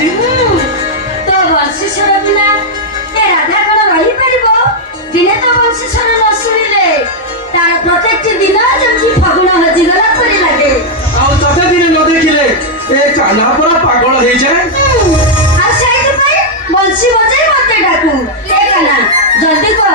तो बंशीश्वर बिना ए राधा कण रही परिबो दिने तो बंशीश्वर न सुनिले तार प्रत्येक दिन जमि फगुण हजी गला परि लागे आउ तते दिन न देखिले ए काना पूरा पागल हो जाए आ सेति पई बंशी बजाई मते डाकू ए काना जल्दी को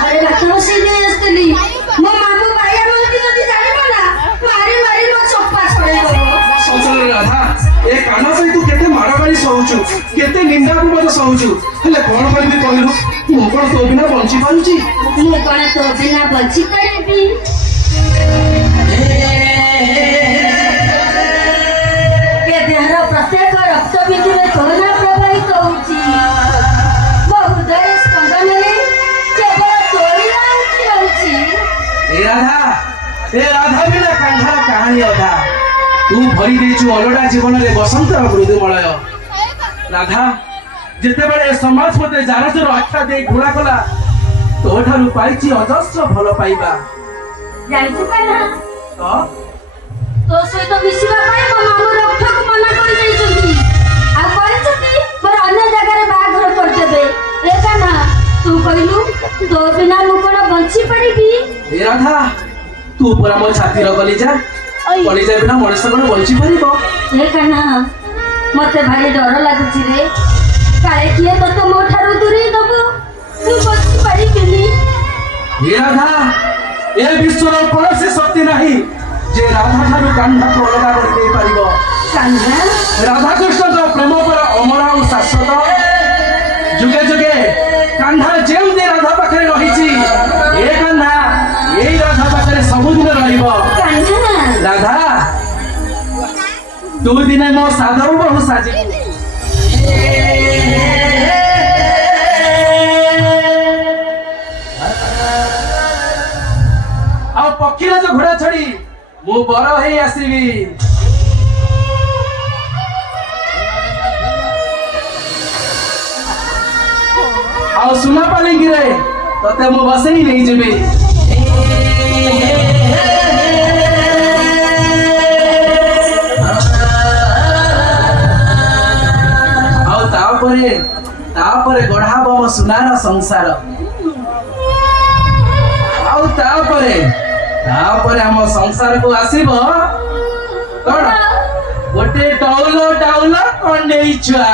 घरे भात बसई दे आस्तली मो मामू भाई हमर नदी जानिबो ना मारी मारी मो चोपा छड़े गयो सचल राधा ए काना पे तू केते मारामारी सहउछु केते निंदा को मत सहउछु हेले कोन करबी कहलु मो कोन तो बिना बंची पारुची मु कोन तो बिना बंची परिबी ए देहर प्रत्येक रक्त बिंदुरे कोरोना प्रवाहित होउची मो हृदय स्पंदनरे केवल तोरी रहउची ए राधा बिना कांधा कहानी अधा तू भरी देचु अलडा जीवन रे बसंत मृदुमलय राधा जेते बळे समाज मते जारसर आख्या दे घोड़ा कला तो ठारू पाइची अजस्र भल पाइबा जानिछु काना तो तो सहित मिसिबा पाई मो मामू रक्षक मना करि जाइछथि आ कहिछथि पर अन्य जगह रे बाघर कर देबे ए काना तू कहिलु तो बिना मु कोन बंची परिबी ए राधा तू पूरा मो छाती र गली जा पड़ी जाए बिना मनुष्य कोन बंची परिबो ए काना मते भारी डर लागुची रे काले किए तो मो ठारू दूरी दबो तू बंची परिबिनी ए राधा ए विश्वर कौन शक्ति नहीं जे राधा ठारू कांधा को अलगा कर दे परिबो कान्हा राधा कृष्ण का प्रेम पर अमर और शाश्वत जुगे जुगे कांधा जेउ दे राधा पाखरे रहिची ए कान्हा एई राधा पाखरे सब दिन रहिबो कान्हा राधा तू दिने मो साधव बहु साजी आ पक्षीरा जो घोड़ा छड़ी मु बर हेई आसीबी आ सुना पालिंगी रे तते मु बसई नहीं जेबी तापरे गढ़ाब मो सुनार संसार आउ तापरे हम संसार को आसीबो कौन गोटे टाउल कंडेई छुआ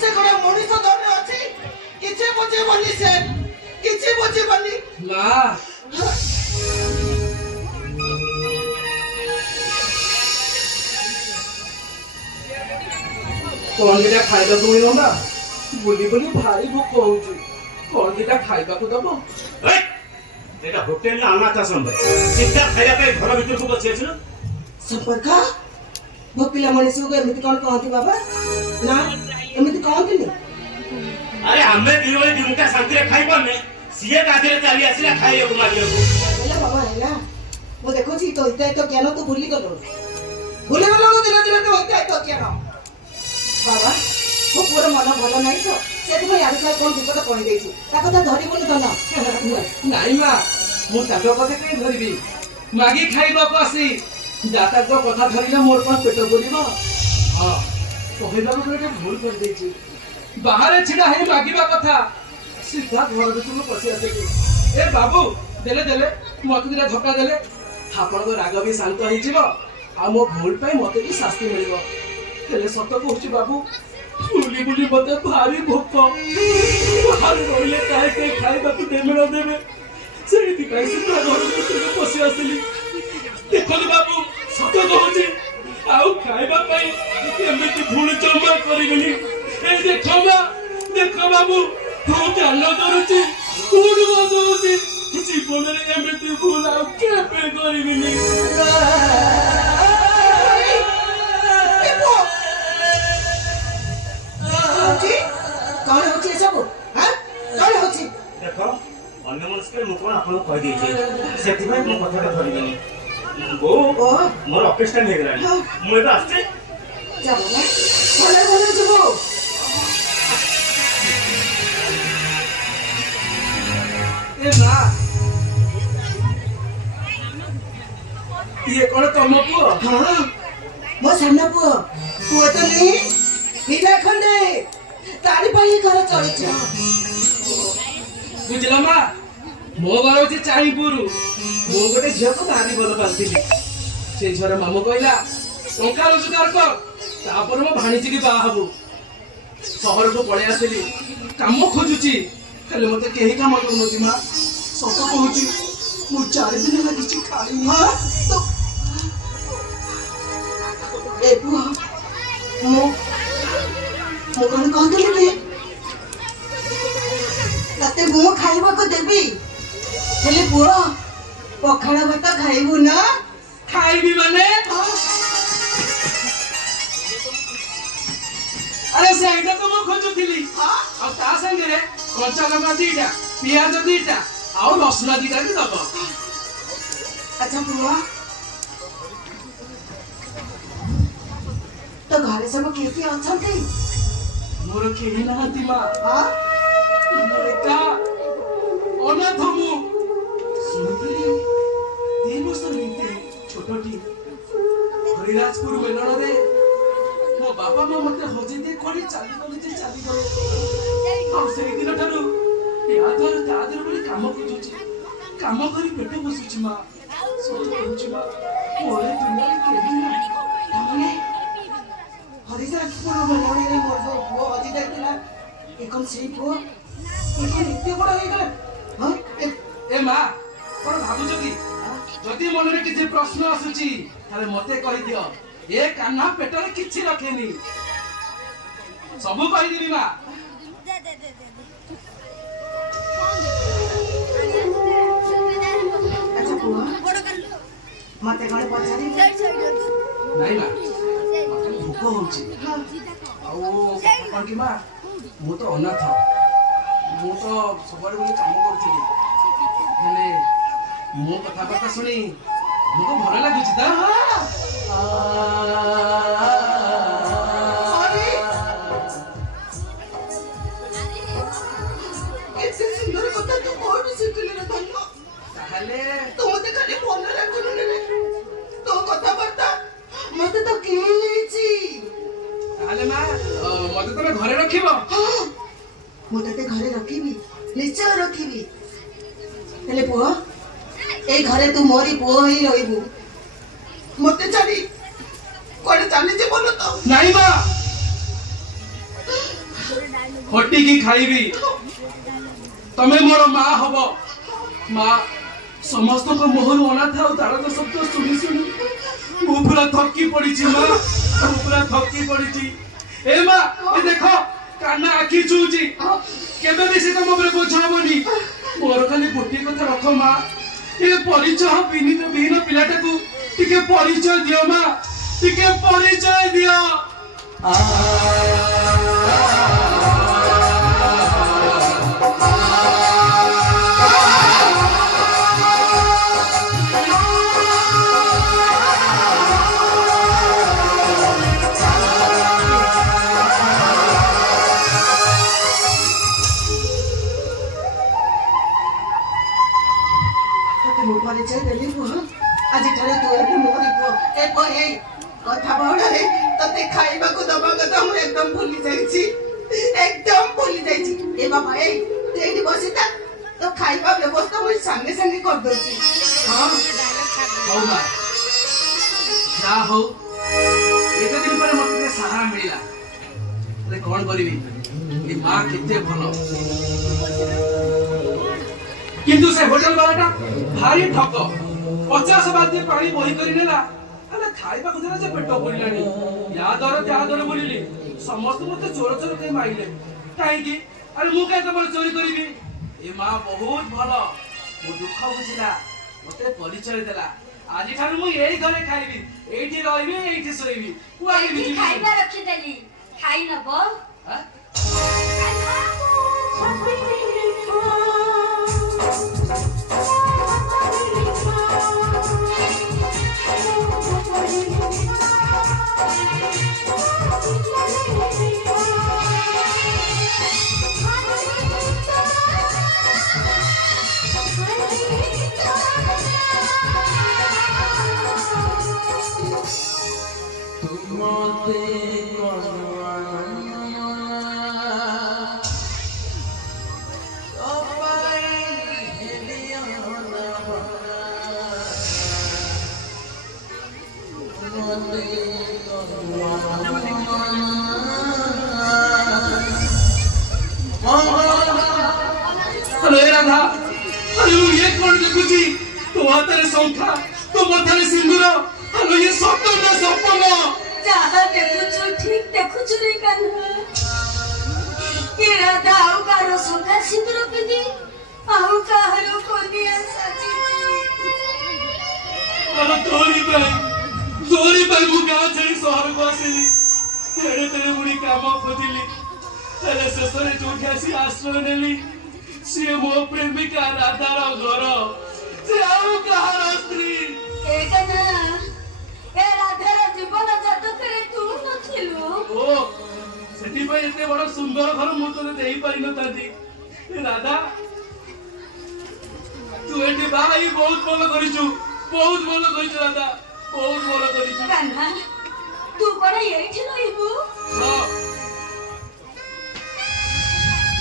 ସେ କଣ ମଣିଷ ଧର୍ମ ଅଛି କିଛି ବୁଝିବନି ସେ କିଛି ବୁଝିବନି ମା କଣ ଦିଟା ଖାଇବାକୁ ମିଳନ୍ତା ବୁଲି ବୁଲି ଭାରି ଭୋକ ହଉଛି କଣ ଦିଟା ଖାଇବାକୁ ଦବ এটা হোটেল না অনাথ আশ্রম সিধা খাଇବା ପାଇଁ ଘର ଭିତରକୁ ବସି ଆସିଲ ସମ୍ପର୍କ ମୋ ପିଲା ମଣିଷକୁ ଏମିତି କଣ କହନ୍ତି ବାବା ନା ଏମିତି କହନ୍ତିନି ଆରେ ଆମେ ଦି ଓଳି ଦିନଟା ଶାନ୍ତିରେ ଖାଇପାରୁନେ ସିଏ କାଧିରେ ଚାଲି ଆସିଲା ଖାଇବାକୁ ମାରିବାକୁ ହେଲା ବାବା ହେଲା ମୁଁ ଦେଖୁଛି ତୋ ହିତାହିତ ଜ୍ଞାନ ତୁ ଭୁଲିଗଲୁ ଦିନ ଦିନ ତୋ ହିତାହିତ ଜ୍ଞାନ ବାବା ମୋ ପୁଅର ମନ ଭଲ ନାହିଁ ତ ସେଥିପାଇଁ ଆଡୁ ସାର୍ କଣ ବିପଦ କହିଦେଇଛି ତା କଥା ଧରିବୁନି ତ ନା ନାଇଁ ମା ମୁଁ ତାଙ୍କ କଥା କାଇଁ ଧରିବି ମାଗି ଖାଇବାକୁ ଆସି ଦାତାଙ୍କ କଥା ଧରିଲେ ମୋର କଣ ପେଟ ପୁରିବ ହଁ କହିବାକୁ ଗୋଟେ ଭୁଲ କରିଦେଇଛି ବାହାରେ ଛିଡା ହେଇ ମାଗିବା କଥା ସିଧା ଘର ଭିତରକୁ ପଶି ଆସିଲି ଏ ବାବୁ ଦେଲେ ମତେ ଦିଟା ଧକ୍କା ଦେଲେ ଆପଣଙ୍କ ରାଗ ବି ଶାନ୍ତ ହେଇଯିବ ଆଉ ମୋ ଭୁଲ ପାଇଁ ମତେ ବି ଶାସ୍ତି ମିଳିବ ହେଲେ ସତ କହୁଛି ବାବୁ ବୁଲି ବୁଲି ମତେ ଭାରି ଭୋକ ବାହାରେ ରହିଲେ କାହିଁ କେହି ଖାଇବାକୁ ଦେବେ ନ ଦେବେ ସେଇଥିପାଇଁ ସିଧା ଘର ଭିତରକୁ ପଶି ଆସିଲି ଦେଖନ୍ତୁ ବାବୁ ସତ କହୁଛି ଆଉ ଖାଇବା ପାଇଁ ଏମିତି ଭୁଲ ଜମା କରିବିନି ଏ ଦେଖ ବାବୁ ମୁଁ ଧ୍ୟାନ କରୁଛି କୋଉଠି ବନ୍ଦ ହଉଛି ଜୀବନରେ ଏମିତି ଭୁଲ ଆଉ କେବେ କରିବିନି କଣ ହଉଛି ଏସବୁ କଣ ହଉଛି ଦେଖ ଅନ୍ୟ ମନସ୍କରେ ମୁଁ କଣ ଆପଣଙ୍କୁ କହିଦେଇଛି ସେଥିପାଇଁ ମୋ କଥାଟା ଧରିବିନି ବୋଉ ମୋର ଅଫିସ ଟାଇମ୍ ହେଇଗଲାଣି ମୁଁ ଏବେ ଆସୁଛି যাব না ভালো ভালো যাব ଏ ମା ଇଏ କଣ ତମ ପୁଅ ହଁ ମୋ ସାନ ପୁଅ ପୁଅ ତ ନୁହେଁ ପିଲା ଖଣ୍ଡେ ତାରି ପାଇଁ ଘର ଚଳିଛ ବୁଝିଲ ମା ମୋ ଘର ହଉଛି ଚାହିଁପୁର ମୁଁ ଗୋଟେ ଝିଅକୁ ଭାରି ଭଲ ପାଉଥିଲି ସେ ଝିଅର ମାମୁଁ କହିଲା ଟଙ୍କା ରୋଜଗାର କର ତାପରେ ମୋ ଭାଣିଜିକି ବାହା ହବୁ ସହରକୁ ପଳେଇ ଆସିଲି କାମ ଖୋଜୁଛି ହେଲେ ମତେ କେହି କାମ କରୁନନ୍ତି ମା ସତ କହୁଛି ମୁଁ 4 ଦିନ ହେଲା କିଛି ଖାଇନି ଏ ପୁଅ ମୁଁ କଣ କହୁଥିଲି କି ତତେ ମୁଁ ଖାଇବାକୁ ଦେବି ହେଲେ ପୁଅ ପଖାଳ ଭାତ ଖାଇବୁ ନା ଖାଇବି ମାନେ ଆରେ ସେଇଟା ତ ମୁଁ ଖୋଜୁଥିଲି ଆଉ ତା ସାଙ୍ଗରେ କଞ୍ଚା ଲଙ୍କା 2ଟା ପିଆଜ 2ଟା ଆଉ ରସୁଣ 2ଟା ବି ଦବ ଆଚ୍ଛା ପୁଅ ତ ଘରେ ସବୁ କିଏ କିଏ ଅଛନ୍ତି ମୋର କେହି ନାହାନ୍ତି ମା ହଁ ମୁଁ ଏକା ଅନାଥ ମୁଁ ଶୁଣିଥିଲି 3 ବର୍ଷ ଭିତରେ ଛୋଟଟି ହରିରାଜପୁର ମେଲଣରେ ମୋ ବାପା ମା ମତେ ହଜେଇ ଦେଇ କୁଆଡେ ଚାଲିଗଲେ ଆଉ ସେଇଦିନ ଠାରୁ ୟାଦର ତାଦର ବୋଲି କାମ ଖୋଜୁଛି କାମ କରି ପେଟ ବସୁଛି ମା ସତ କହୁଛି ମା ମୋର ଏ ଦୁନିଆରେ କେହି ନାହିଁ ତାମାନେ ହରିଦାସପୁର ମେଲଣରେ ମୋର ଯୋଉ ପୁଅ ହଜି ଯାଇଥିଲା এখন সেই ପୁଅ ଏତେ ବଡ଼ ହେଇଗଲା ହଁ ଏ ମା କଣ ଭାବୁଛ କି ଯଦି ମନରେ କିଛି ପ୍ରଶ୍ନ ଆସୁଛି ତାହେଲେ ମତେ କହିଦିଅ ଏ କାହ୍ନା ପେଟରେ କିଛି ରଖେନି ସବୁ କହିଦେବି ମା ଆଚ୍ଛା ପୁଅ ମତେ କଣ ପଚାରି ନାଇଁ ମା ମତେ ଭୋକ ହଉଛି ଆଉ କଣ କି ମା ମୁଁ ତ ଅନାଥ ମୁଁ ତ ସବୁଆଡେ ବୋଲି କାମ କରୁଥିଲି ହେଲେ ମୋ କଥାବାର୍ତ୍ତା ଶୁଣି ମୁଁ ଭଲ ଲାଗୁଛି ତ ଏତେ ସୁନ୍ଦର କଥା ତୁ କୋଉଠୁ ଶିଖିଲୁ ରେ ଧନ? ତାହେଲେ ତୁ ମତେ ଖାଲି ମନେ ରଖୁନୁ ରେ ତୋ କଥାବାର୍ତ୍ତା ମତେ ତ କିଣି ନେଇଛି। ତାହେଲେ ମା ମତେ ତମେ ଘରେ ରଖିବ? ମୁଁ ତତେ ଘରେ ରଖିବି ନିଶ୍ଚୟ ରଖିବି ହେଲେ ପୁଅ ଏଇ ଘରେ ତୁ ମୋରି ପୁଅ ହିଁ ରହିବୁ ମତେ ଛାଡି କୁଆଡେ ଚାଲିଛି ବୋଲ ତ? ନାଇଁ ମା ଖଟିକି ଖାଇବି ତମେ ମୋର ମା ହବ ମା ସମସ୍ତଙ୍କ ମୁହଁରୁ ଅନାଥ ଆଉ ତାରକ ଶବ୍ଦ ଶୁଣି ଶୁଣି ମୁଁ ପୁରା ଥକି ପଡିଛି ମା ମୁଁ ପୁରା ଥକି ପଡିଛି ଏ ମା ଏ ଦେଖ କାନା ଆଖି ଚୁଉଛି କେବେ ବି ସେ ତମ ଉପରେ ବୋଝ ହବନି ମୋର ଖାଲି ଗୋଟିଏ କଥା ରଖ ମା ଏ ପରିଚୟ ବିହୀନ ପିଲାଟାକୁ ଟିକେ ପରିଚୟ ଦିଅ ମା ଟିକେ ପରିଚୟ ଦିଅ ମୁଁ ପରିଚୟ ଦେଲି ପୁଅ ଆଜିଠାରୁ ତୁ ଏଠି ମୋରି ପୁଅ ଏ ପୁଅ ଏଇ କଥା ବଳରେ ତତେ ଖାଇବାକୁ ଦବା କଥା ମୁଁ ଏକଦମ ଭୁଲି ଯାଇଛି ଏ ବାବା ଏଇ ତୁ ଏଇଠି ବସିଥା ତ ଖାଇବା ବ୍ୟବସ୍ଥା ମୁଁ ସାଙ୍ଗେ ସାଙ୍ଗେ କରିଦଉଛି। ହଉ ମା ଯାହା ହଉ ଏତେ ଦିନ ପରେ ମତେ ଟିକେ ସାହାରା ମିଳିଲା ହେଲେ କଣ କରିବି ଏ ମା କେତେ ଭଲ କିନ୍ତୁ ସେ ହୋଟେଲ ବାଲାଟା ଭାରି ଠକ 50 ବାଲ୍ଟି ପାଣି ବୋହି କରି ନେଲା ହେଲେ ଖାଇବାକୁ ଦେଲା ଯେ ପେଟ ଭରିଲାଣି ୟା ଦର ବୋଲିଲି ସମସ୍ତେ ମତେ ଚୋର ଚୋର କହି ମାଇଲେ କାହିଁକି ଆରେ ମୁଁ କାହିଁ ତମର ଚୋରି କରିବି ଏ ମା ବହୁତ ଭଲ ମୋ ଦୁଃଖ ବୁଝିଲା ମତେ ପରିଚୟ ଦେଲା ଆଜିଠାରୁ ମୁଁ ଏଇ ଘରେ ଖାଇବି ଏଇଠି ରହିବି ଏଇଠି ଶୋଇବି କୁଆଡେ ବି ଯିବିନି। ଖାଇବା ରଖିଦେଲି ଖାଇ ନବ ଆଁ? अरे राधा अरे ये कौन देखुची तो हाथरे शंखा तो मथारे सिंदूर अरे ये सपन ना सपन ଯାହା ଦେଖୁଛୁ ଠିକ ଦେଖୁଛୁ ରେ କାହ୍ନା ଏ ରାଧା ଆଉ କାହାର ଶଙ୍ଖା ସିନ୍ଦୁର ପିନ୍ଧି ଆଉ କାହାର କନିଆ ସାଜିଛି अरे तोरी भाई मु गाँव छाड़ी शहर को आसिली तेरे तेरे बुढ़ी काम खोजिली तेरे शेषरे जोठी आसी आश्रय नेली सी मो प्रेमिका राधार घर से आउ कहार स्त्री ଏ କାହ୍ନା ଏ ରାଧାର ଜୀବନ ଜାତକରେ ତୁ ନଥିଲୁ ओ सेठी भाई एते बड़ सुंदर घर मु तोरे देई पारि नथांती राधा तू एठी भाई बहुत भलो करिछु राधा बहुत भलो करिछु କାହ୍ନା ତୁ କଣ ଏଇଠି ରହିବୁ हां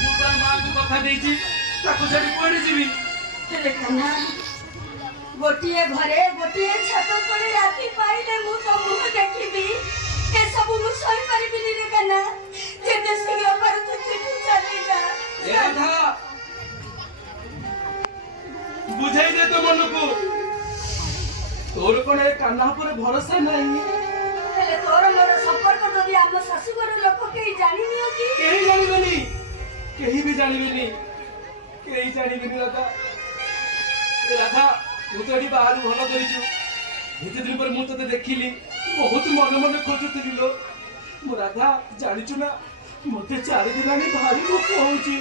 मु पर मां को कथा देछि ताको छाडी कोडे जीवी ହେଲେ କାହ୍ନା ଗୋଟିଏ ଘରେ ଗୋଟିଏ ଛାତ ତଳେ ରାତି ପାଇଲେ ମୁଁ ତ ମୁହଁ ଦେଖିବି ଏସବୁ ମୁଁ ସହିପାରିବିନି ରେ କାହ୍ନା ଯେତେ ଶୀଘ୍ର ପାରୁଛୁ ସେଠି ଚାଲିଯା ए राधा बुझाई दे तो मन को तोर कोन ए कान्हा पर भरोसा नहीं ହେଲେ ତୋର ମୋର ସମ୍ପର୍କ ଯଦି ଆମ ଶାଶୁଘର ଲୋକ କେହି ଜାଣିନିଅନ୍ତି केही जानिबेनी केही भी जानिबेनी राधा राधा ତୁ ତ ଏଠି ବାହାରୁ ଭଲ କରିଛୁ। ଏତେ ଦିନ ପରେ ମୁଁ ତତେ ଦେଖିଲି, ବହୁତ ମନେ ମନେ ଖୋଜୁଥିଲି ଲୋ। ମୁଁ ରାଧା ଜାଣିଛୁ ନା, ମତେ 4 ଦିନ ହେଲାଣି ଭାରି ଭୋକ ହଉଛି,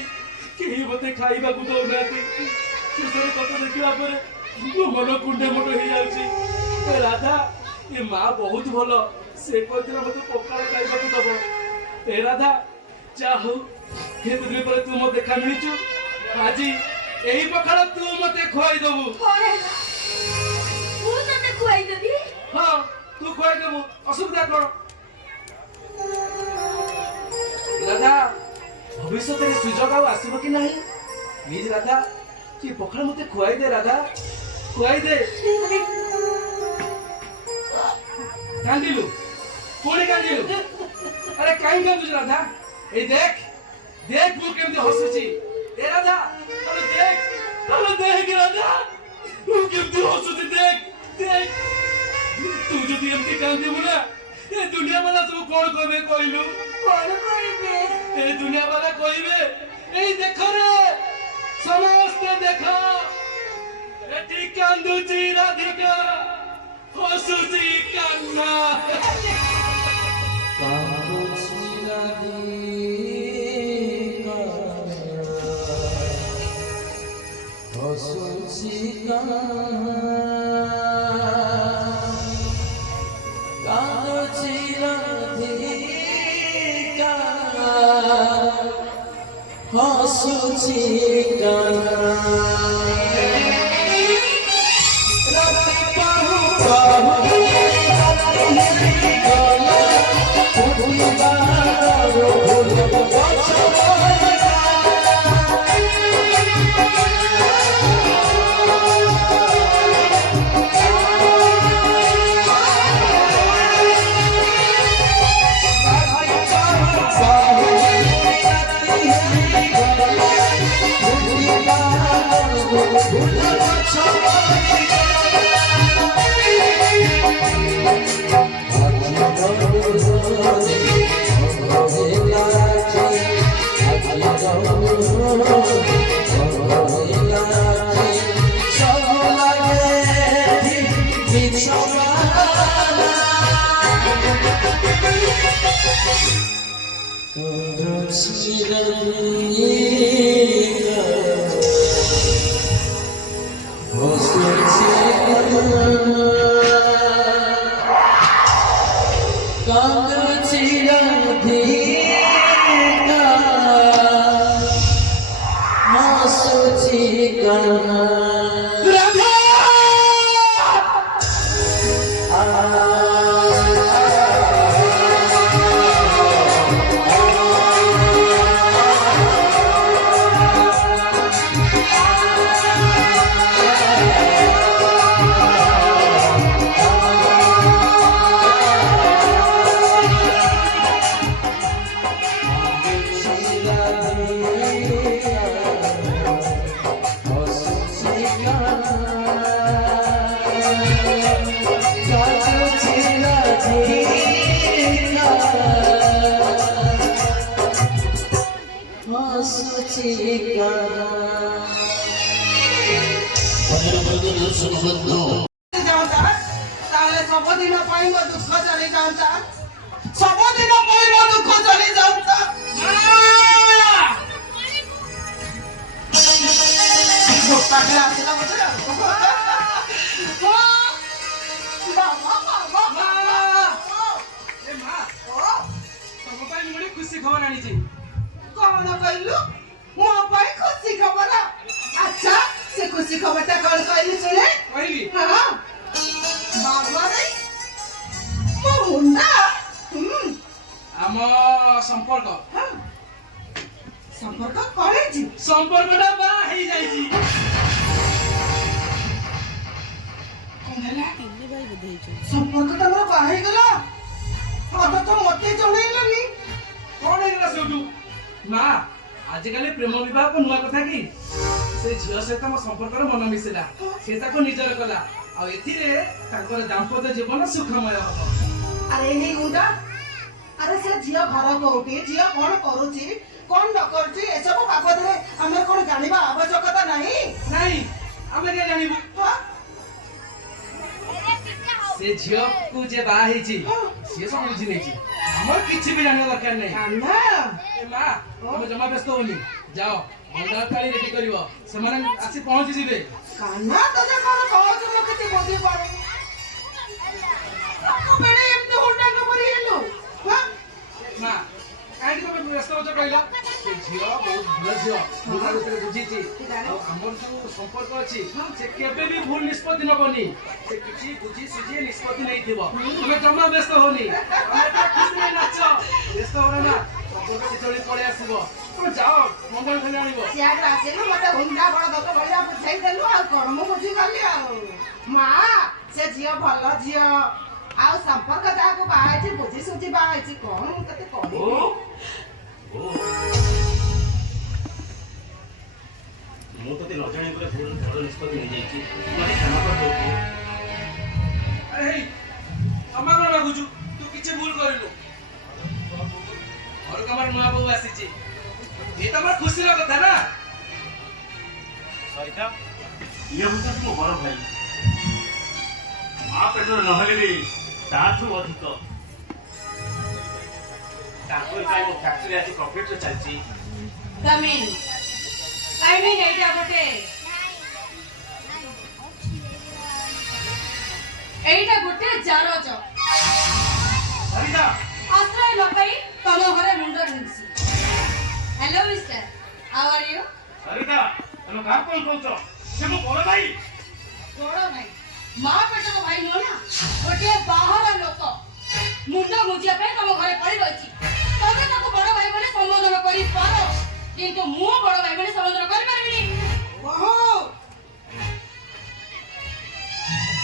କେହି ମତେ ଖାଇବାକୁ ଦଉନାହାନ୍ତି। ଶେଷରେ ତତେ ଦେଖିଲା ପରେ ମୋ ମନ କୁଣ୍ଡେ ମୁଣ୍ଡ ହେଇଯାଉଛି। ରାଧା, ଏ ମା ବହୁତ ଭଲ, ସେ କହିଥିଲା ମତେ ପଖାଳ ଖାଇବାକୁ ଦବ। ଏ ରାଧା, ଯା ହଉ ଏତେ ଦିନ ପରେ ତୁ ମୋ ଦେଖା ମିଳିଛୁ। ଆଜି ଏହି ପଖାଳ ତୁ ମତେ ଖୁଆଇ ଦବୁ। କଣ ହେଲା? ମୁଁ ତତେ ଖୁଆଇଦେବି। ହଁ, ତୁ ଖୁଆଇ ଦେବୁ, ଅସୁବିଧା କଣ? ରାଧା, ଭବିଷ୍ୟତରେ ସୁଯୋଗ ଆଉ ଆସିବ କି ନାହିଁ? ପ୍ଲିଜ ରାଧା, କି ପଖାଳ ମତେ ଖୁଆଇ ଦେ। ରାଧା, ଖୁଆଇ ଦେ। କାନ୍ଦିଲୁ, ପୁଣି କାନ୍ଦିଲୁ। ଆରେ କାହିଁ କାନ୍ଦୁଛୁ ରାଧା? ଏଇ ଦେখ ଦେখ ମୁଁ କେମିତି ହସୁଛି। ଏ ରାଧା, ଆରେ ଦେଖ ରାଧା, ମୁଁ କେମିତି ହସୁଛି। ଦେখ ଦେখ। ତୁ ଯଦି ଏମିତି କାନ୍ଦିବୁ ନା, ଏ ଦୁନିଆ ବାଲା ସବୁ କଣ କହିବେ କହିଲୁ? କଣ କହିବେ? ଏ ଦୁନିଆ ବାଲା କହିବେ, ଏଇ ଦେଖ ରେ, ସମସ୍ତେ ଦେଖ, ଏଠି କାନ୍ଦୁଛି ରାଧିକା, ହସୁଛି କାନ୍ନା। ଯାଆନ୍ତା, ତାହେଲେ ସବୁଦିନ ପାଇଁ ମୋ ଦୁଃଖ ଚଳି ଯାଆନ୍ତା। ସବୁଦିନ ପାଇଁ ମୋ ଦୁଃଖ ଚଳି ଯାଆନ୍ତା। ପାଖରେ ଆସିଲା ବୋଧେ। ତମ ପାଇଁ ମୁଁ ଗୋଟେ ଖୁସି ଖବର ଆଣିଛି। କଣ କହିଲୁ? ମୋ ପାଇଁ ଖୁସି ଖବର? ଆଚ୍ଛା, ସେ ଖୁସି ଖବରଟା କଣ କହିଲୁ ଶୁଣେ? କହିବି। ହଁ, ବାବାରେ ମୋ ମୁଣ୍ଡା। ଆମ ସମ୍ପର୍କ ସମ୍ପର୍କ କଣ ହେଇଛି? ସମ୍ପର୍କଟା ବାହା ହେଇଯାଇଛି। କଣ ହେଲା? ସମ୍ପର୍କଟା ମୋର ବାହା ହେଇଗଲା, ଅଥଚ ମତେ ଜଣେଇଲନି। କଣ ହେଇଗଲା ସେଇଠୁ? ମା, ଆଜିକାଲି ପ୍ରେମ ବିବାହ ଏକ ନୂଆ କଥା କି? ସେ ଝିଅ ସହିତ ମୋ ସମ୍ପର୍କର ମନ ମିଶିଲା, ସେ ତାକୁ ନିଜର କଲା, ଆଉ ଏଥିରେ ତାଙ୍କର ଦାମ୍ପତ୍ୟ ଜୀବନ ସୁଖମୟ ହବ। ଆରେ ଏଇ ଗୁଣ୍ଡା, ଆରେ ସେ ଝିଅ ଘର କୋଉଠି, ଝିଅ କଣ କରୁଛି, କଣ ନ କରୁଛି, ଏସବୁ ବାବଦରେ ଆମେ କଣ ଜାଣିବା ଆବଶ୍ୟକତା ନାହିଁ? ନାଇଁ, ଆମେ କାହିଁ ଜାଣିବୁ? ହଁ? से झियो को जे बा हेची से सब बुझी नेची हमर किछि भी जाने दरकार नै कान्हा ए मां तुम जमा व्यस्त होनी जाओ मंगल काली रेडी करिवो से माने आसी पहुंची जिवे कान्हा तो जे कोन कहत न किछि बुझी पारे को बेले एमते होटा को परी हेलो हां मां काई तुम व्यस्त हो कहला से झियो बहुत भल झियो मुका भीतर बुझीची हमर जो संपर्क अछि से केबे भी भूल निष्पत्ति नबनी से किछि बुझी सुझी निष्पत्ति नै थिबो तुम जमा व्यस्त होनी हम तो खुशी नै नाच व्यस्त होना ना सब चली पळे आसीबो तुम जाओ मंगल खाली आनिबो सियाड आसे न मते हुंडा बड़ दत भइया बुझाई देलु आ कोन मु बुझी गली आ मां से झियो भल झियो आ संपर्क जाको बाहायची बुझी सुझी बाहायची कोन मु तते कहली ମୁଁ ତତେ ନ ଜାଣି ବୋଲେ ଭଲ ନିଷ୍ପତ୍ତି ନେଇଯାଇଛି ମାନେ କ୍ଷମା କରିଦେବୁ अरे हे क्षमा कर मागुछु तू किछि भूल करिलु और कमर मां बाबू आसीची ये तो हमर खुशी रा कथा ना ସରିତା ଇଏ ହଉଛନ୍ତି ମୋ ବଡ଼ ଭାଇ ମା ପେଟରେ ନହେଲେ ବି ତାଠୁ ଅଧିକ ତାଙ୍କ ପାଇଁ ମୋ ଫ୍ୟାକ୍ଟ୍ରି ଆଜି ପ୍ରଫିଟରେ ଚାଲିଛି Come in. I mean, ଏଇଟା ଗୋଟେ ଜାରଜ ସରିତା ଆଶ୍ରୟ ନ ପାଇ ତମ ଘରେ ମୁଣ୍ଡ ଢୁଙ୍କିଛି। Hello mister, how are you? Sarita ତମେ କାହାକୁ କଣ କହୁଛ ସେ ମୋ ବଡ଼ ଭାଇ ବଡ଼ ଭାଇ ମା ପେଟର ଭାଇ ନୁହଁ ନା, ଗୋଟିଏ ବାହାର ଲୋକ ମୁଣ୍ଡ ମୁଜିବା ପାଇଁ ତମ ଘରେ ପଡ଼ି ରହିଛି। ତମେ ତାକୁ ବଡ଼ ଭାଇ ବୋଲି ସମ୍ବୋଧନ କରିପାର, କିନ୍ତୁ ମୁଁ ବଡ଼ ଭାଇ ବୋଲି ସମ୍ବୋଧନ କରିପାରିବିନି। ଓହୋ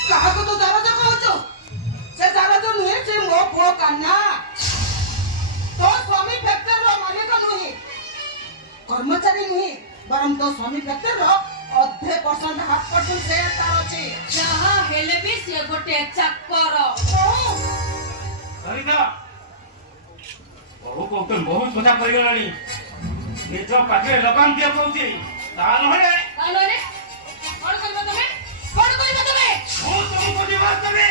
କାହାକୁ ତୁ ଜାରଜ କହୁଛୁ? ସେ ଜାରଜ ନୁହେଁ, ସେ ମୋ ପୁଅ କାହ୍ନା। ତୋ ସ୍ୱାମୀ ଫ୍ୟାକ୍ଟରୀର ମାଲିକ ନୁହେଁ, କର୍ମଚାରୀ ନୁହେଁ, ବରଂ ତୋ ସ୍ୱାମୀ ଫ୍ୟାକ୍ଟରୀର 80% ହାଫ୍ ପରସେଣ୍ଟ ସେୟାର ତାର ଅଛି। ଯାହା ହେଲେ ବି ସିଏ ଗୋଟେ ଚାକର। ସରିତା ବହୁ କହୁଛନ୍ତି ବହୁତ କଥା କରିଗଲାଣି ନିଜ ପାଖରେ ଲଗାମ ଦିଅ କହୁଛି ତା ନହେଲେ ତାହେଲେ କଣ କରିବ ତମେ? କଣ କରିବ ତମେ? ମୁଁ ତୁମକୁ ଦିବସ ଦେବି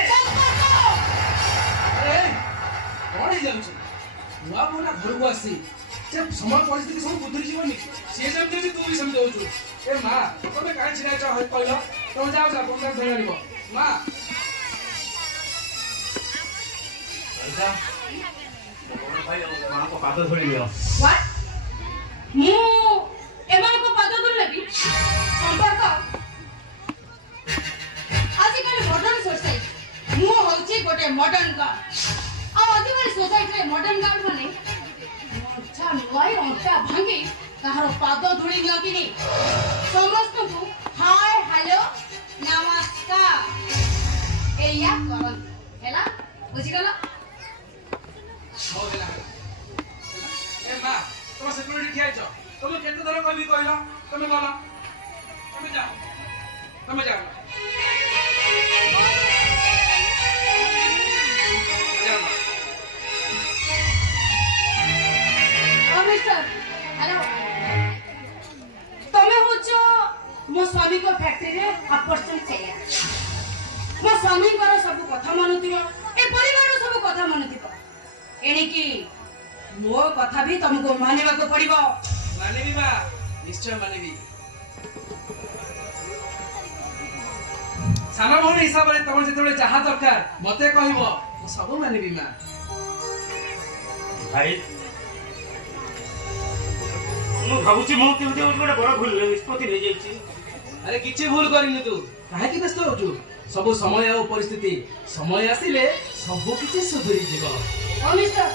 अरे कौन ही जाउछ नुआ बोला घर को आसी जे समय परिस्थिति सब बुद्धि जीवनी से जम जे तू भी समझ होछु ए मां तमे काहे छिना छ हय कहलो तमे जाओ जा बंदा धरि आनिबो मां ସରିତା ବଡ଼ ଭାଇ ଆଉ ମାଙ୍କ ପାଦ ଧରି ନିଅ What? ମୁଁ ଏମାନଙ୍କ ପାଦ ଧରିଲେବି ସମ୍ପର୍କ ଆଜିକାଲି ମଡର୍ନ ସୋସାଇଟି ମୁଁ ହଉଛି ଗୋଟେ ମଡର୍ନ ଗାର୍ଡ ଆଉ ଆଜିକାଲି ସୋସାଇଟିରେ ମଡର୍ନ ଗାର୍ଡ ମାନେ ଅଣ୍ଟା ନୁଆଇ ଅଣ୍ଟା ଭାଙ୍ଗି କାହାର ପାଦ ଧରି ନିଅନ୍ତିନି, ସମସ୍ତଙ୍କୁ ହାୟ ହ୍ୟାଲୋ ନମସ୍କାର ଏଇଆ କରନ୍ତି। ହେଲା ବୁଝିଗଲ? हो गेला ए मां तमे सिक्युरिटी ठिया छ तमे केते धर कहबी कहलो तमे बोलो तमे जाओ जाओ मिस्टर हेलो तमे होछ मो स्वामी को फैक्ट्री रे 8% चाहिए। मो स्वामी को सब कथा मानुतिबो, ए परिवार सब कथा मानुतिबो, एणिकी मो कथा भी तुमको मानिबा को पड़िबो। मानेबी मां निश्चय मानेबी साना भौणी हिसाब रे तमे जेतबे जहा दरकार मते कहबो मो सब मानेबी मां। ଭାଇ ମୁଁ ଭାବୁଛି ମୁଁ କେମିତି ଗୋଟେ ବଡ଼ ଭୁଲ ନିଷ୍ପତ୍ତି ନେଇଯାଇଛି अरे किछि भूल करिनु तू काहे कि व्यस्त होछु सब समय और परिस्थिति समय आसिले सब किछि सुधरी जीव। ओ मिस्टर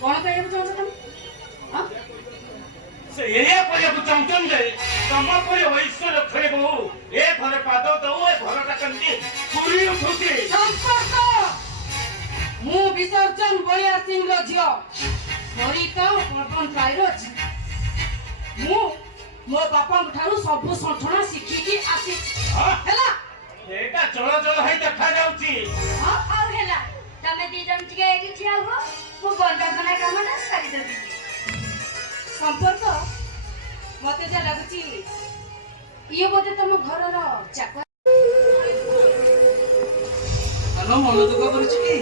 कोन कहबो चाहछ तुम? हां ସେ ଏଇଆ କରିବାକୁ ଚାହୁଁଛନ୍ତି ଯେ ତମ ପରି ଐଶ୍ୱର୍ଯ୍ୟ ଖେଳିବୁ ଏ ଘରେ ପାଦ ଦଉ ଏ ଘରଟା କେମିତି ପୁରୀ ଉଠୁଛି संपर्क मु विसर्जन बलिया सिंह रो झियो सरिता पवन राय रो झी मु मो बापा ठारू सब संठना शिखी की आसी हैला ଏଇଟା ଚଳ ଚଳ ହେଇ ଦେଖାଯାଉଛି हां और हैला तमे दी जन टिके एठी ठिया हो मु गंदा खाना कामना सारी देबी। संपर्क मते जा लागुची ये बोते तम घर रो चाकर ସାନ ମନ ଦୁଃଖ କରୁଛୁ କି?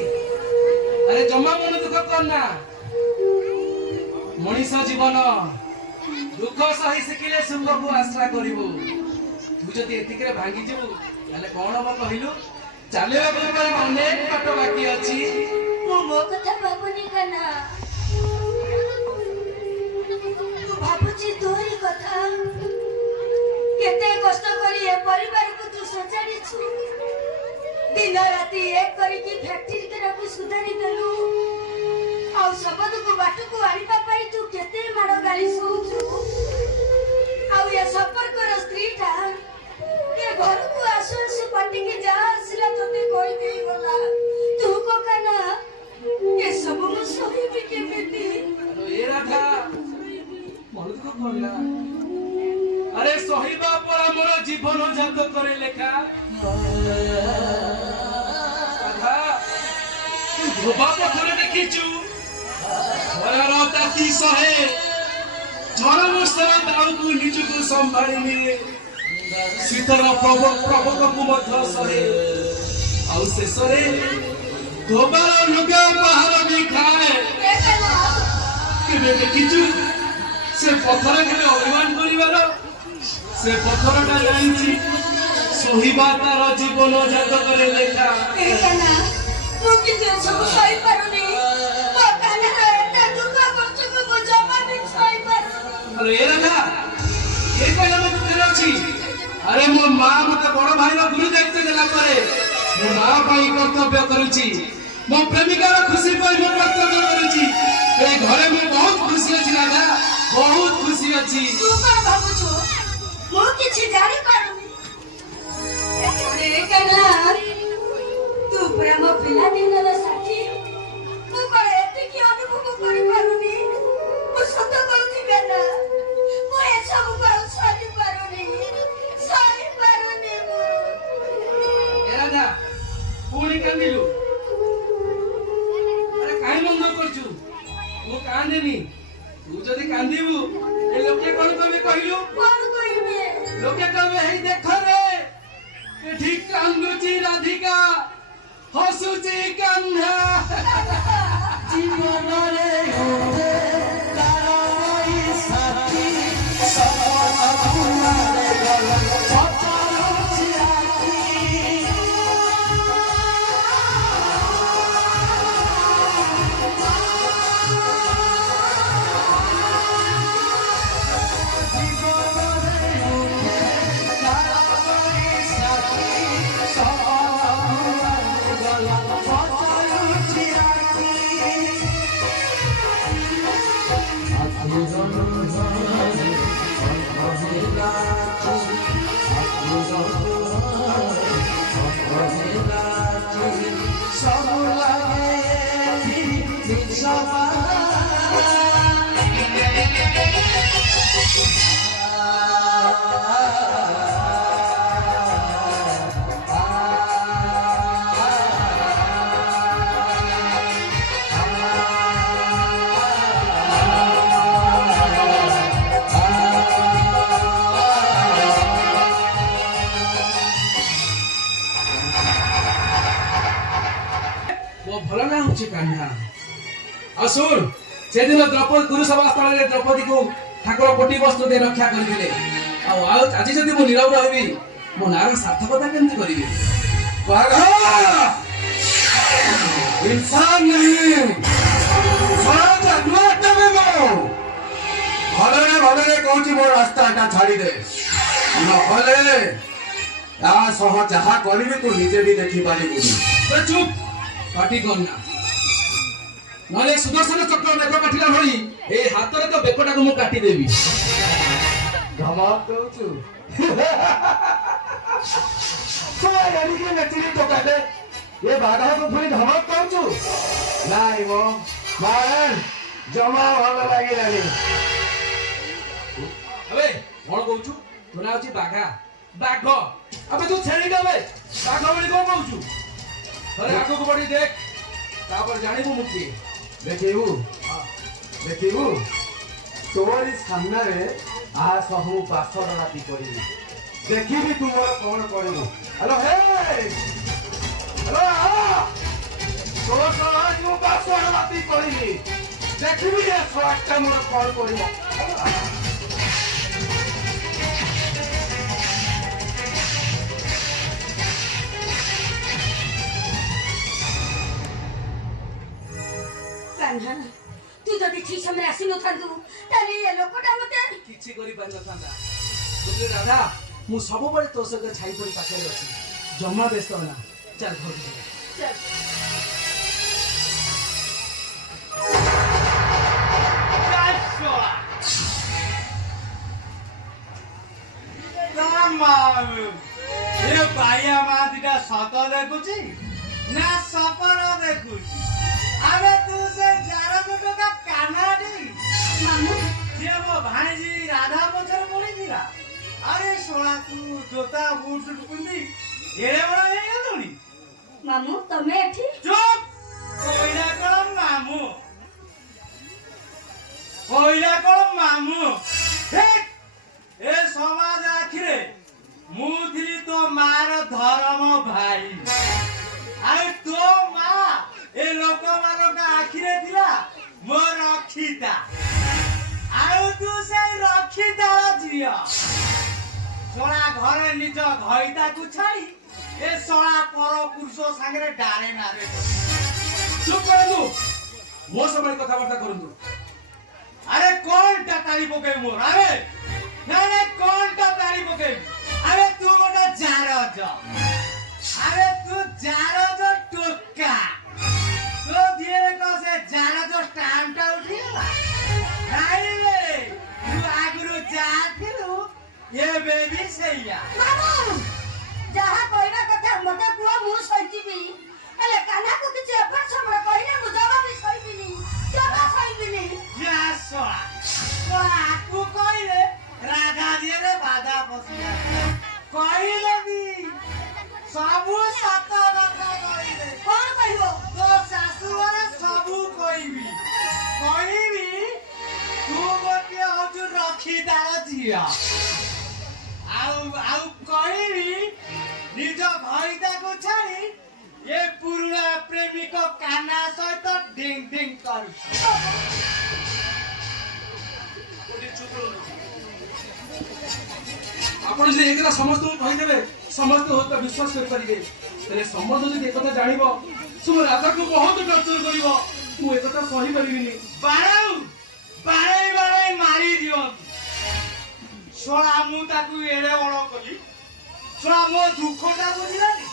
ଆରେ ଜମା ମନ ଦୁଃଖ କରନା। ମଣିଷ ଜୀବନ ଦୁଃଖ ସହି ଶିଖିଲେ ସୁଖକୁ ଆଶ୍ରା କରିବୁ। ତୁ ଯଦି ଏତିକିରେ ଭାଙ୍ଗିଯିବୁ ତାହେଲେ କଣ ହବ କହିଲୁ? ଚାଲିବାକୁ ପରେ ଅନେକ ବାଟ ବାକି ଅଛି। ମୁଁ ମୋ କଥା ଭାବୁନି କାହ୍ନା, ତୁ ଭାବୁଛି ତୋରି କଥା। କେତେ କଷ୍ଟ କରି ଏ ପରିବାରକୁ ତୁ ସଜାଡ଼ିଛୁ। ଦିନ ରାତି ଏକ କରିକି ଫ୍ୟାକ୍ଟ୍ରିକୁ ସୁଧାରି ଦେଲୁ। ଆଉ ଶବଦକୁ ବାଟକୁ ଆଣିବା ପାଇଁ ତୁ କେତେ ମାଡ଼ ଗାଳି ଶୁଣୁଛୁ। ଆଉ ଏ ସମ୍ପର୍କର ସ୍ତ୍ରୀଟା ଏ ଘରକୁ ଆସୁ ଆସୁ ପାଟିକି ଯାହା ଆସିଲା ତତେ କହିଦେଇ ଗଲା। ତୁ କକାନା ଏସବୁ ମୁଁ ସହିବି କେମିତି? ଏ ରାଧା ମନ ଦୁଃଖ କରନା। ଆରେ ସହିବା ପର ଆମର ଜୀବନ ଜାତକରେ ଲେଖା। ରାଧା ତୁ ଧୋବା ପଥରେ ଦେଖିଛୁ ଖରାର ତାତି ସହେ, ଝଡ଼ ବର୍ଷାର ଦାଉକୁ ନିଜକୁ ସମ୍ଭାଳି ନିଏ, ଶୀତର ପ୍ରଭୁକୁ ମଧ୍ୟ ସହେ, ଆଉ ଶେଷରେ ଧୋବାର ଲୁଗା ବାହାର ବି ଖାଏ। କେବେ ଦେଖିଛୁ ସେ ପଥର କେବେ ଅଭିମାନ କରିବାର? ସେ ପଥରଟା ଜାଣିଛି ସହିବା ତାର ଜୀବନ ଜାତକରେ ଲେଖା। ମୁଁ କିନ୍ତୁ ଏସବୁ ସହିପାରୁନି। ମୋ କାନ୍ନାର ଏତେ ଦୁଃଖ କଷ୍ଟକୁ ମୁଁ ଜମା ବି ସହିପାରୁନି। ଆରେ ଏ ରାଧା ଏ କହିଲା ମୋ ଦୁଃଖରେ ଅଛି। ଆରେ ମୋ ମା ମତେ ବଡ ଭାଇର ଗୁରୁ ଦାୟିତ୍ୱ ଦେଲା ପରେ ମୋ ମା ପାଇଁ କର୍ତ୍ତବ୍ୟ କରୁଛି। ମୋ ପ୍ରେମିକାର ଖୁସି ପାଇଁ ମୁଁ କର୍ତ୍ତବ୍ୟ କରୁଛି। ଏ ଘରେ ମୁଁ ବହୁତ ଖୁସି ଅଛି ରାଧା, ବହୁତ ଖୁସି ଅଛି। ତୁ କଣ ଭାବୁଛୁ ମୁଁ କିଛି ଜାଣିପାରୁନି? ଆରେ କାହ୍ନା ତୁ ପୁରା ମୋ ପିଲାଦିନର ସାଥୀ। ମୁଁ କଣ ଏତିକି ଅନୁଭବ କରିପାରୁନି? ମୁଁ ସତ କହୁଛି କାହ୍ନା, ମୁଁ ଏସବୁକୁ ଆଉ ସହିପାରୁନି, ସହିପାରୁନି ମୁଁ। ଏ ରାଧା ପୁଣି କାନ୍ଦିଲୁ? ଆରେ କାହିଁ ମନ କରୁଛୁ? ମୁଁ କାନ୍ଦିନି। ତୁ ଯଦି କାନ୍ଦିବୁ ଏ ଲୋକେ କଣ କହିବେ କହିଲୁ? କଣ କହିବେ? ଲୋକେ କହିବେ ହେଇ ଦେଖ ରେ ଏଠି କାନ୍ଦୁଛି ରାଧିକା, ହସୁଛି କାହ୍ନା। জীবনরে হতে তারাই সাথী সমাজে গল পচারছি আখি জীবনরে হতে তারাই সাথী সমাজে গল পচারছি আখি ମୋ ଭଲ ନା ହଉଛି କାହ୍ନା। ଆଉ ଶୁଣ, ସେଦିନ ଦ୍ରୌପଦୀ କୁରୁସଭା ସ୍ଥଳରେ ଦ୍ରୌପଦୀକୁ ଠାକୁର କୋଟି ବସ୍ତ୍ର ଦେଇ ରକ୍ଷା କରିଥିଲେ। ଆଉ ଆଜି ଯଦି ମୁଁ ନୀରବ ରହିବି ମୋ ନାଁର ସାର୍ଥକତା କେମିତି କରିବି? ଭଲରେ ଭଲରେ କହୁଛି ମୋ ରାସ୍ତାଟା ଛାଡ଼ିଦେ, ନହେଲେ ତା ସହ ଯାହା କରିବି ତୁ ନିଜେ ବି ଦେଖିପାରିବୁନି। ଚୁପ୍ ପାଟି କରନା, ନହେଲେ ସୁଦର୍ଶନ ଚକ୍ର ବେକ କାଟିଲା ଭଳି ଏଇ ହାତରେ ତ ବେକଟାକୁ ମୁଁ କାଟିଦେବି। ଧମକ ଦଉଛୁ? ଏଣିକି ନେଚିରି ଟୋକାଟେ ଏ ବାଘକୁ ପୁଣି ଧମକ ଦଉଛୁ? ନାଇଁ ମୋ ଜମା ଭଲ ଲାଗିଲାନି। ଆବେ କଣ କହୁଛୁ? ତୋ ନାଁ ହଉଛି ବାଘା, ବାଘ। ଆବେ ତୁ ଛେଳି ଦେବେ ବାଘ ଭଳି କଣ କହୁଛୁ? ଥରେ ଆଗକୁ ବଢି ଦେଖ, ତାପରେ ଜାଣିବୁ ମୁଁ କିଏ। ଦେଖିବୁ ଦେଖିବୁ ତୋରି ସାମ୍ନାରେ ଆହା ସବୁ ପାଶର ରାତି କରିବି, ଦେଖିବି ତୁ ମୋର କଣ କରିବୁ। ହ୍ୟାଲୋ ହେ ହ୍ୟାଲୋ ଦେଖିବି ଯେ ସ୍ୱାସ୍ଥ୍ୟ ମୋର କଣ କରିବ। କାହ୍ନା ତୁ ଯଦି ଠିକ ସମୟରେ ଆସିନଥାନ୍ତୁ ତାହେଲେ ଏ ଲୋକଟା ମତେ କିଛି କରିପାରିନଥାନ୍ତା। ବୁଝିଲୁ ରାଧା, ମୁଁ ସବୁବେଳେ ତୋ ସହିତ ଛାଇ ପରି ପାଖରେ ଅଛି। ଜମା ବ୍ୟସ୍ତ ନା, ଚାଲ ଘରକୁ ଯିବା। ଚାଲ। ଏ ବାଇଆ ମା ଦିଟା ସତ ଦେଖୁଛି ନା ସପନ ଦେଖୁଛି? ଆବେ ତୁ ସେ ଜାର ଟଙ୍କା କାନାଟି ମାମୁଁ ସିଏ ମୋ ଭାଣିଜୀ ରାଧା ପଛରେ ପଡିଥିଲା। ଆରେ ଶୁଣା ତୁ ଜୋତା ବୁଟ ପିନ୍ଧି ଏଡେ ବଡ ହେଇଗଲୁଣି। ମାମୁଁ ତମେ ଏଠି ଚୁପ୍! କହିଲା କଣ ମାମୁଁ, କହିଲା କଣ ମାମୁଁ। ହେକ୍! ଏ ସମାଜ ଆଖିରେ ମୁଁ ଥିଲି ତୋ ମାର ଧରମ ଭାଇ, ଆଉ ତୋ ମା ଏ ଲୋକମାନଙ୍କ ଆଖିରେ ଥିଲା ମୋ ରକ୍ଷିତା। ଆଉ ତୁ ସେଇ ରକ୍ଷିତାର ଝିଅ। ଶଳା ଘରେ ନିଜ ଘଇତାକୁ ଛାଡ଼ି ଏ ଶଳା ପର ପୁରୁଷ ସାଙ୍ଗରେ ଡାରେ ନାରେ। ଚୁପ୍ କରନ୍ତୁ, ମୋ ସମୟରେ କଥାବାର୍ତ୍ତା କରନ୍ତୁ। আরে কোনটা তালি পকাই মোর? আরে না না কোনটা তালি পকাই? আরে তু গোটা জারজ, আরে তু জারজ টোকা। তো দিয়ে কসে জারজ স্টাম্পটা উঠিলা। আইলে তু আগুরু যাথিলু এ বেবি সেইয়া। ମାମୁଁ ଯାହା କହିବା କଥା ମତେ କୁହ, ମୁଁ ସହିଯିବି। ହେଲେ କାହ୍ନାକୁ କିଛି ଏପଟ ସେପଟ କହିଲେ ମୁଁ ଜମା ବି ସହିବିନି, ଜମା ସହିବିନି। যা সরা সরা আকু কইলে রাধা দিয়ে বাধা পসিয়া কইলে বি সবু সত কথা কইলে କଣ କହିବ? তো শাশুড়ে সবু কইবি কইবি তু গোটিয়ে হচ্ছে রক্ষিতার ঝিয়া আউ আউ কইবি নিজ ঘইতাকু ছাড়ি এ পুরুনা প্রেমিক কানা সহিত ডিং ডিং করছি। ଆପଣ ଯଦି ଏକଥା ସମସ୍ତଙ୍କୁ କହିଦେବେ ସମସ୍ତେ ହୁଏତ ବିଶ୍ୱାସ କରିପାରିବେ। ହେଲେ ସମସ୍ତେ ଯଦି ଏକଥା ଜାଣିବ ସେ ମୋ ରାଧାକୁ ବହୁତ ଟର୍ଚର କରିବ। ମୁଁ ଏକଥା ସହିପାରିବିନି। ବାଡ଼ାଉ ବାଡ଼େଇ ବାଡ଼େଇ ମାରି ଦିଅନ୍ତୁ। ଶଳା ମୁଁ ତାକୁ ଏଡେ ବଡ଼ କଲି, ଶଳା ମୋ ଦୁଃଖଟା ବୁଝିଲାନି।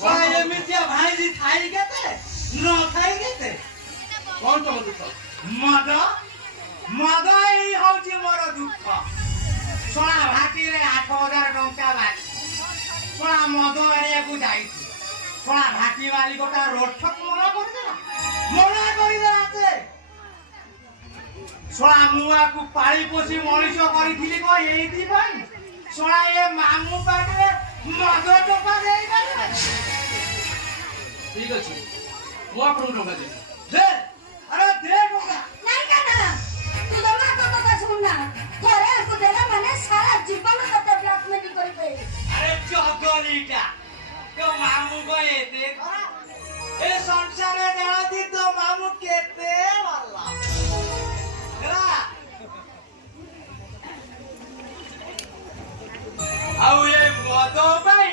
ଶଳା ଏମିତିଆ ଭାଇଜି ଥାଇ କେତେ ନ ଥାଇ କେତେ। କଣ ତମ ଦୁଃଖ? ମଦ ମଦ ଏଇ ହଉଛି ମୋର ଦୁଃଖ। ଶଳା ଭାଟିରେ 8,000 ଟଙ୍କା ବାକି, ଶଳା ମଦ ଆଣିବାକୁ ଯାଇଛି। ଶଳା ଭାଟି ମାଲିକଟା ରୋଠକ ମନା କରିଦେଲା, ମନା କରିଦେଲା ସେ। ଶଳା ମୁଁ ଆକୁ ପାଳି ପୋଷି ମଣିଷ କରିଥିଲି କଣ ଏଇଥିପାଇଁ? ଶଳା ଏ ମାମୁଁ ପାଟିରେ ମଦ ଟୋପା ଦେଇପାରିବେ? ଠିକ ଅଛି, ମୁଁ ଆପଣଙ୍କୁ ଟଙ୍କା ଦେବି। ଦେ, ଆରେ ଦେ ଟଙ୍କା। ନାଇଁ କାହ୍ନା, ତୁ ଜମା ତୋ କଥା ଶୁଣନା। ଥରେ ଆକୁ ଦେଲା ମାନେ ସାରା ଜୀବନ ତତେ ବ୍ଲାକମେଲ କରିବେ। আরে চকলিটা তো মামু গো এতে খরা এ সংসারে জানাতি তো মামু কেতে ভাল হেলা আউ এ মদ পাই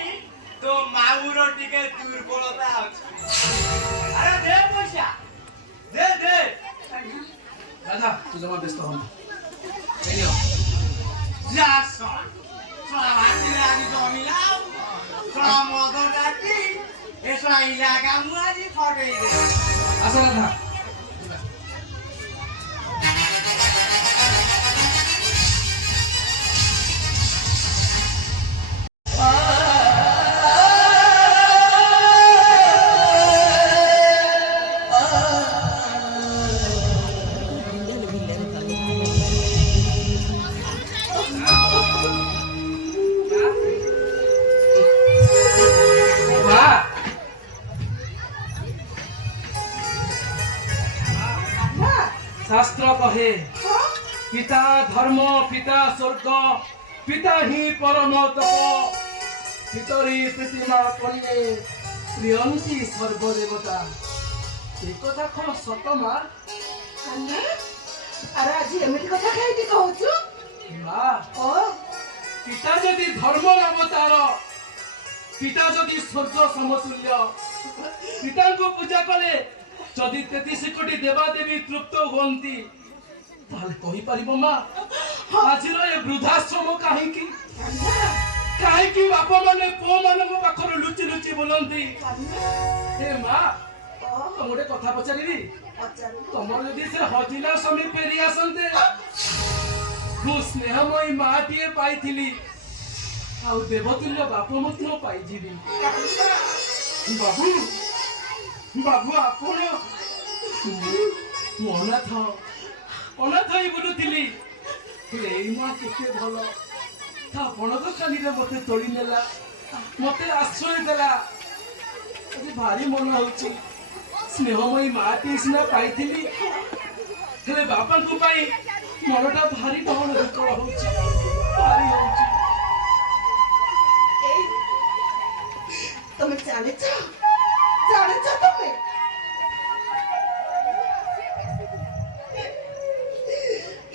তো মামুর টিকে দুর্বলতা আছে। আরে দে পয়সা দে দে। রাধা তু জমা ব্যস্ত হন। এই নিও। যা শোনা শোনা ভাতিরে আমি জমিলাম শোনা মদ ডাকি এসা ইলাকা মুয়াজি ফটেই দে। আসো রাধা। शास्त्र कहे पिता धर्म पिता स्वर्ग पिता ही परम तप पितरी प्रतिमा कले प्रियंती सर्वदेवता। ए कथा कौन सत माँ? କାହ୍ନା ଆରେ ଆଜି ଏମିତି କଥା କାହିଁକି କହୁଛୁ? ମା ଓ ପିତା ଯଦି ଧର୍ମର ଅବତାର, ପିତା ଯଦି ସ୍ୱର୍ଗ ସମତୁଲ୍ୟ, ପିତାଙ୍କୁ ପୂଜା କଲେ ଯଦି 33 କୋଟି ଦେବାଦେବୀ ତୃପ୍ତ ହୁଅନ୍ତି, ତାହେଲେ କହିପାରିବ ମା ଆଜିର ଏ ବୃଦ୍ଧାଶ୍ରମ କାହିଁକି? କାହିଁକି ବାପା ମାନେ ପୁଅ ମାନଙ୍କ ପାଖରୁ ଲୁଚି ଲୁଚି ବୁଲନ୍ତି? ଏ ମା ତ ଗୋଟେ କଥା ପଚାରିବି, ତମର ଯଦି ସେ ହଜିଲା ସ୍ୱାମୀ ଫେରି ଆସନ୍ତେ, ମୁଁ ସ୍ନେହମୟୀ ମାଟିଏ ପାଇଥିଲି, ଆଉ ଦେବତୁଲ୍ୟ ବାପ ମଧ୍ୟ ପାଇଯିବି। ବାବୁ ବାବୁ ଆପଣ ମୁଁ ଅନାଥ ହେଇ ବୁଲୁଥିଲି, ହେଲେ ଏଇ ମା କେତେ ଭଲ, ତା ବଣକ ଖାଲିରେ ମତେ ତୋଳି ନେଲା, ମତେ ଆଶ୍ରୟ ଦେଲା। ଆଜି ଭାରି ମନ ହଉଛି ସ୍ନେହମୟୀ ମାଟି ସିନା ପାଇଥିଲି, ହେଲେ ବାପାଙ୍କ ପାଇଁ ମନଟା ଭାରି ଡହଳ ବିକଳ ହଉଛି, ଭାରି ହଉଛି। ଏଇ ତମେ ଜାଣିଛ ତମେ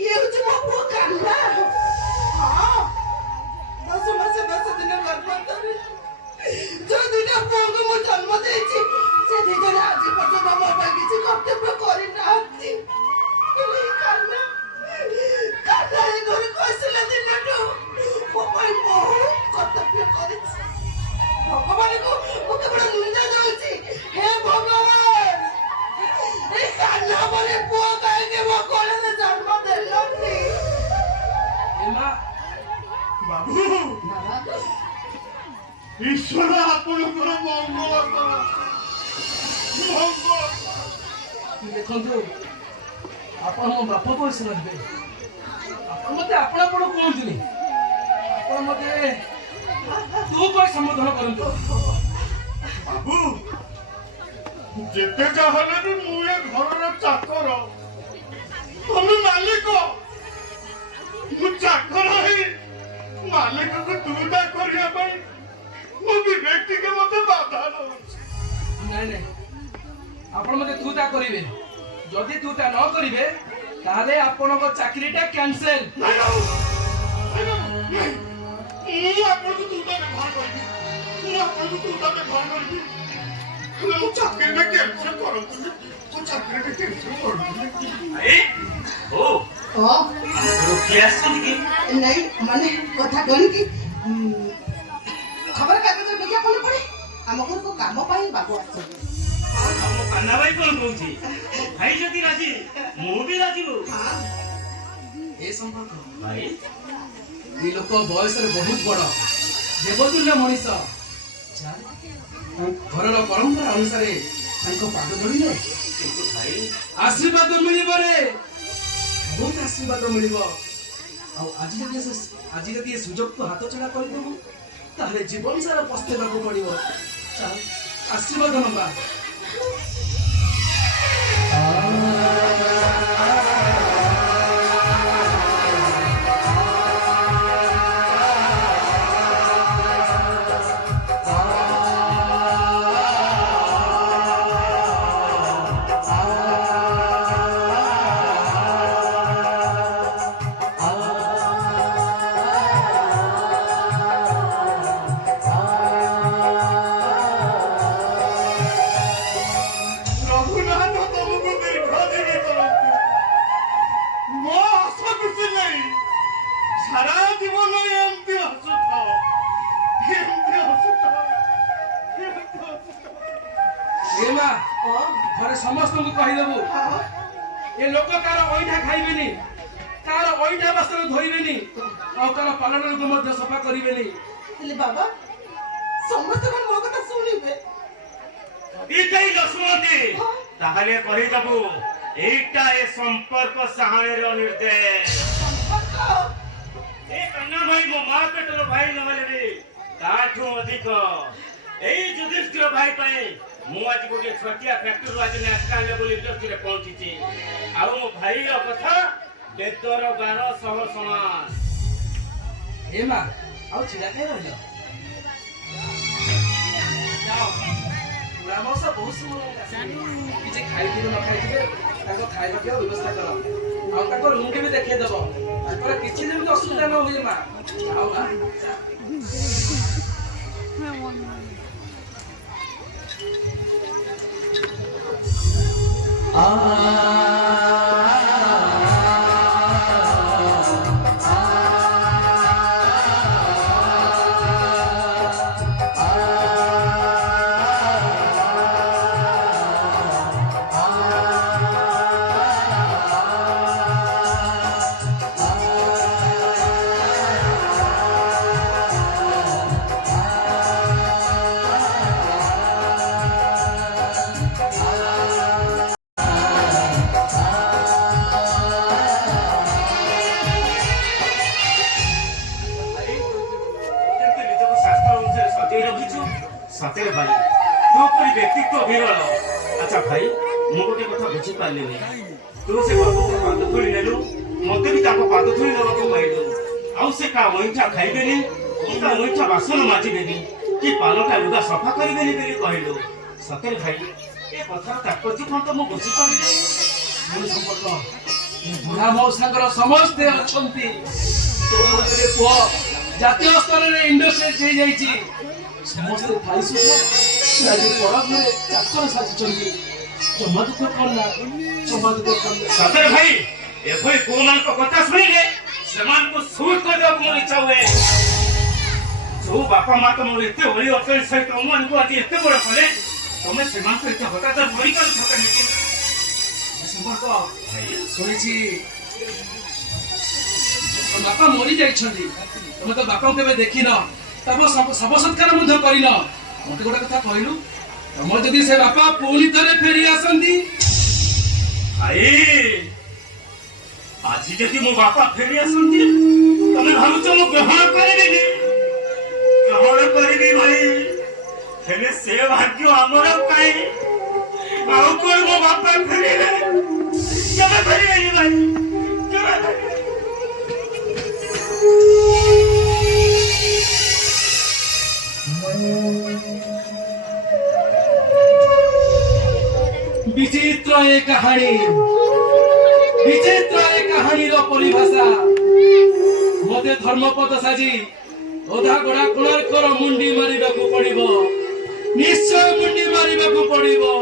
ଇଏ ହଉଛି ମୋ ପୁଅ କାହ୍ନା। ହଁ 10 ମାସ 10 ଦିନ ଗର୍ଭରେ ଯୋଉ ଦୁଇଟା ପୁଅଙ୍କୁ ମୁଁ ଜନ୍ମ ଦେଇଛି, ସେ ଦୁଇଜଣ ଆଜି ପର୍ଯ୍ୟନ୍ତ ମୋ ପାଇଁ କିଛି କର୍ତ୍ତବ୍ୟ କରିନାହାନ୍ତି। ହେଲେ ଏଇ କାହ୍ନା ଏ ଘରକୁ ଆସିଲା ଦିନଠୁ ମୋ ପାଇଁ ବହୁତ କର୍ତ୍ତବ୍ୟ କରିଛି। ଭଗବାନଙ୍କୁ ମୁଁ କେବଳ ନିନ୍ଦା ଦଉଛି, ହେ ଭଗବାନ ଏଇ କାହ୍ନା ପରି ପୁଅ କାହିଁକି ମୋ କୋଳରେ ଜନ୍ମ ଦେଲନି? ଏ ମା ବାବୁ ଈଶ୍ୱର ଆପଣଙ୍କର ମଙ୍ଗଳ କରନ୍ତୁ। ଦେଖନ୍ତୁ, ଆପଣ ମୋ ବାପ ବୟସର ହେବେ, ଆପଣ ମତେ ଆପଣ କୁହନ୍ତୁନି, ଆପଣ ମତେ ତୁ କହି ସମ୍ବୋଧନ କରନ୍ତୁ। ବାବୁ ଯେତେ ଯାହାହେଲେ ବି ମୁଁ ଏ ଘରର ଚାକର, ତମେ ମାଲିକ। ମୁଁ ଚାକର ହେଇ ମାଲିକକୁ ତୁଟା କରିବା ପାଇଁ ମୋ ବିବେକ ଟିକେ ମତେ ବାଧା ଦଉଛି। ନାଇଁ ନାଇଁ, ଆପଣ ମତେ ତୁ ତା କରିବେ, ଯଦି ତୁ ତା ନ କରିବେ ତାହେଲେ ଆପଣଙ୍କ ଚାକିରିଟା କ୍ୟାନ୍ସେଲ। ମୁଁ ଆପଣଙ୍କୁ ତୁଟା ବ୍ୟବହାର କରିବି, ମୁଁ ଆପଣଙ୍କୁ ତୁଟା ବ୍ୟବହାର କରିବି, ହେଲେ ମୁଁ ଚାକିରିଟା କ୍ୟାନ୍ସେଲ କରନ୍ତୁନି, ମୁଁ ଚାକିରିଟା କ୍ୟାନ୍ସେଲ କରନ୍ତୁନି। ଓ ଓ ରୋକି ଆସିଛନ୍ତି କି? ନାଇଁ ମାନେ କଥା କଣ କି ଖବର କାଗଜ ବିଜ୍ଞାପନ ପଢେ ଆମ ଘରକୁ କାମ ପାଇଁ ବାବୁ ଆସୁଛନ୍ତି। ଆମ କାହ୍ନା ଭାଇ କଣ କହୁଛି? ଭାଇ ଯଦି ରାଜି, ମୁଁ ବି ରାଜି ହଉ। ଏ ସମ୍ପର୍କ ଭାଇ ଏ ଲୋକ ବୟସରେ ବହୁତ ବଡ, ଦେବତୁଲ୍ୟ ମଣିଷ, ଘରର ପରମ୍ପରା ଅନୁସାରେ ତାଙ୍କ ପାଦ ଧରିଲେ କିନ୍ତୁ ଭାଇ ଆଶୀର୍ବାଦ ମିଳିବ ରେ, ବହୁତ ଆଶୀର୍ବାଦ ମିଳିବ। ଆଉ ଆଜି ଯଦି ଏ ସୁଯୋଗକୁ ହାତ ଛଡା କରିଦେବୁ, ତାହେଲେ ଜୀବନ ସାରା ପସ୍ତେଇବାକୁ ପଡିବ। ଚାଲ ଆଶୀର୍ବାଦ ନବା। ରଘୁନାଥ ତମକୁ ଦୀର୍ଘଜୀବୀ କରନ୍ତୁ। ମୋ ହସ ଖୁସି ନେଇ ସାରା ଜୀବନ ଏମିତି ହସୁଥାଅ, ଏମିତି ହସୁଥାଅ, ଏମିତି ହସୁଥାଅ। ଏ ମା ଘରେ ସମସ୍ତଙ୍କୁ କହିଦେବୁ, ଏ ଲୋକ କାହାର ଅଇଁଠା ଖାଇବେନି, କାହାର ଅଇଁଠା ବାସନ ଧୋଇବେନି, ଆଉ କାହାର ପାଲଟକୁ ମଧ୍ୟ ସଫା କରିବେନି। ହେଲେ ବାବା ସମସ୍ତେ କଣ ମୋ କଥା ଶୁଣିବେ? ଯଦି କେହି ନ ଶୁଣନ୍ତି ତାହେଲେ କହିଦେବୁ এইটা এ সম্পর্ক সাহায্যের নির্দেশ। এ কান্না ভাই মো মা পেটর ভাই নহলে ବି তাঠু ଅଧିକ এই যুধিষ্ঠির ভাই ପାଇଁ ମୁଁ ଆଜି ଗୋଟେ ଛୋଟିଆ ଫ୍ୟାକ୍ଟ୍ରିରୁ ଆଜି ନ୍ୟାସନାଲ ଲେଭେଲ ଇଣ୍ଡଷ୍ଟ୍ରିରେ ପହଞ୍ଚିଛି। ଆଉ ମୋ ଭାଇର କଥା ବେଦର 1200 ସମାନ। ଏ ମା ଆଉ ଛିଡ଼ା କାଇଁ ରହିଲ? ଯାଅ, ବୁଢ଼ା ମଉସା ବହୁତ ସମୟ କିଛି ଖାଇଥିବେ ନ ଖାଇଥିବେ ତାଙ୍କ ଖାଇବା ପିଇବା ବ୍ୟବସ୍ଥା କର ଆଉ ତାଙ୍କ ରୁମ୍ ବି ଦେଖେଇ ଦେବ ତାଙ୍କର କିଛି ଯେମିତି ଅସୁବିଧା ନ ହୁଏ ମା ଆଉ ମା କେମିତି ନିଜକୁ ଶାସ୍ତ୍ର ଅନୁସାରେ ସଜେଇ ରଖିଛୁ ସତରେ ଭାଇ ତୋ ପରି ବ୍ୟକ୍ତିତ୍ୱ ବିରଳ ଆଚ୍ଛା ଭାଇ ମୁଁ ଗୋଟେ କଥା ବୁଝିପାରିଲିନି ତୁ ସେ ବାବୁଙ୍କ ପାଦ ଧରି ନେଲୁ ମତେ ବି ତାଙ୍କ ପାଦ ଧରି ନେବାକୁ କହିଲୁ ଆଉ ସେ କା ଅଇଁଠା ଖାଇବେନି କି ତା ଅଇଁଠା ବାସନ ମାଜିବେନି କି ପାଲଟା ଲୁଗା ସଫା କରିବେନି ବୋଲି କହିଲୁ ସତରେ ଭାଇ ଏ କଥାର ତାତ୍ପର୍ଯ୍ୟ କଣ ତ ମୁଁ ବୁଝିପାରିଲି ମୋର ସମ୍ପର୍କ ବୁଢା ମଉସାଙ୍କର ସମସ୍ତେ ଅଛନ୍ତି ତୋ ଗୋଟେ ପୁଅ ଜାତୀୟ ସ୍ତରରେ ଇଣ୍ଡଷ୍ଟ୍ରି ହେଇଯାଇଛି ସମସ୍ତେ ଥାଇ ସୁଦ୍ଧା ଆଜି ବଡ ଘରେ ଚାକର ସାଜିଛନ୍ତି ଜମା ଦୁଃଖ କଲା ଜମା ଦୁଃଖ କଲା ସତରେ ଭାଇ ଏଭଳି ପୁଅମାନଙ୍କ କଥା ଶୁଣିଲେ ସେମାନଙ୍କୁ ସୁଟ୍ କରିବାକୁ ମୋର ଇଚ୍ଛା ହୁଏ ଯୋଉ ବାପା ମା ତମର ଏତେ ଅଳି ଅଚଳି ସହିତ ତମମାନଙ୍କୁ ଆଜି ଏତେ ବଡ କଲେ ତମେ ସେମାନଙ୍କ ଏତେ ହଠାତ୍ କରିପାରୁଛ କେମିତି ସମ୍ପର୍କ ଶୁଣିଛି ତୋ ବାପା ମରି ଯାଇଛନ୍ତି ତମେ ତ ବାପାଙ୍କୁ କେବେ ଦେଖିନ ତାଙ୍କ ଶବ ସତ୍କାର ମଧ୍ୟ କରିନ ମତେ ଗୋଟେ କଥା କହିଲୁ ତମର ଯଦି ସେ ବାପା ପୁଣି ଥରେ ଫେରି ଆସନ୍ତି ଭାଇ ଆଜି ଯଦି ମୋ ବାପା ଫେରି ଆସନ୍ତି ତମେ ଭାବୁଛ ମୁଁ ଗ୍ରହଣ କରିବିନି ଗ୍ରହଣ କରିବି ଭାଇ ହେଲେ ସେ ଭାଗ୍ୟ ଆମର କାହିଁ ଆଉ କଣ ମୋ ବାପା ଫେରିବେ କେବେ ଫେରିବେନି ଭାଇ କେବେ ଫେରିବେ ବିଚିତ୍ର ଏ କାହାଣୀର ପରିଭାଷା ମତେ ଧର୍ମପଦ ସାଜି ଅଧା ଗୋଡା କୋଣାର୍କର ମୁଣ୍ଡି ମାରିବାକୁ ପଡିବ ନିଶ୍ଚୟ ମୁଣ୍ଡି ମାରିବାକୁ ପଡିବ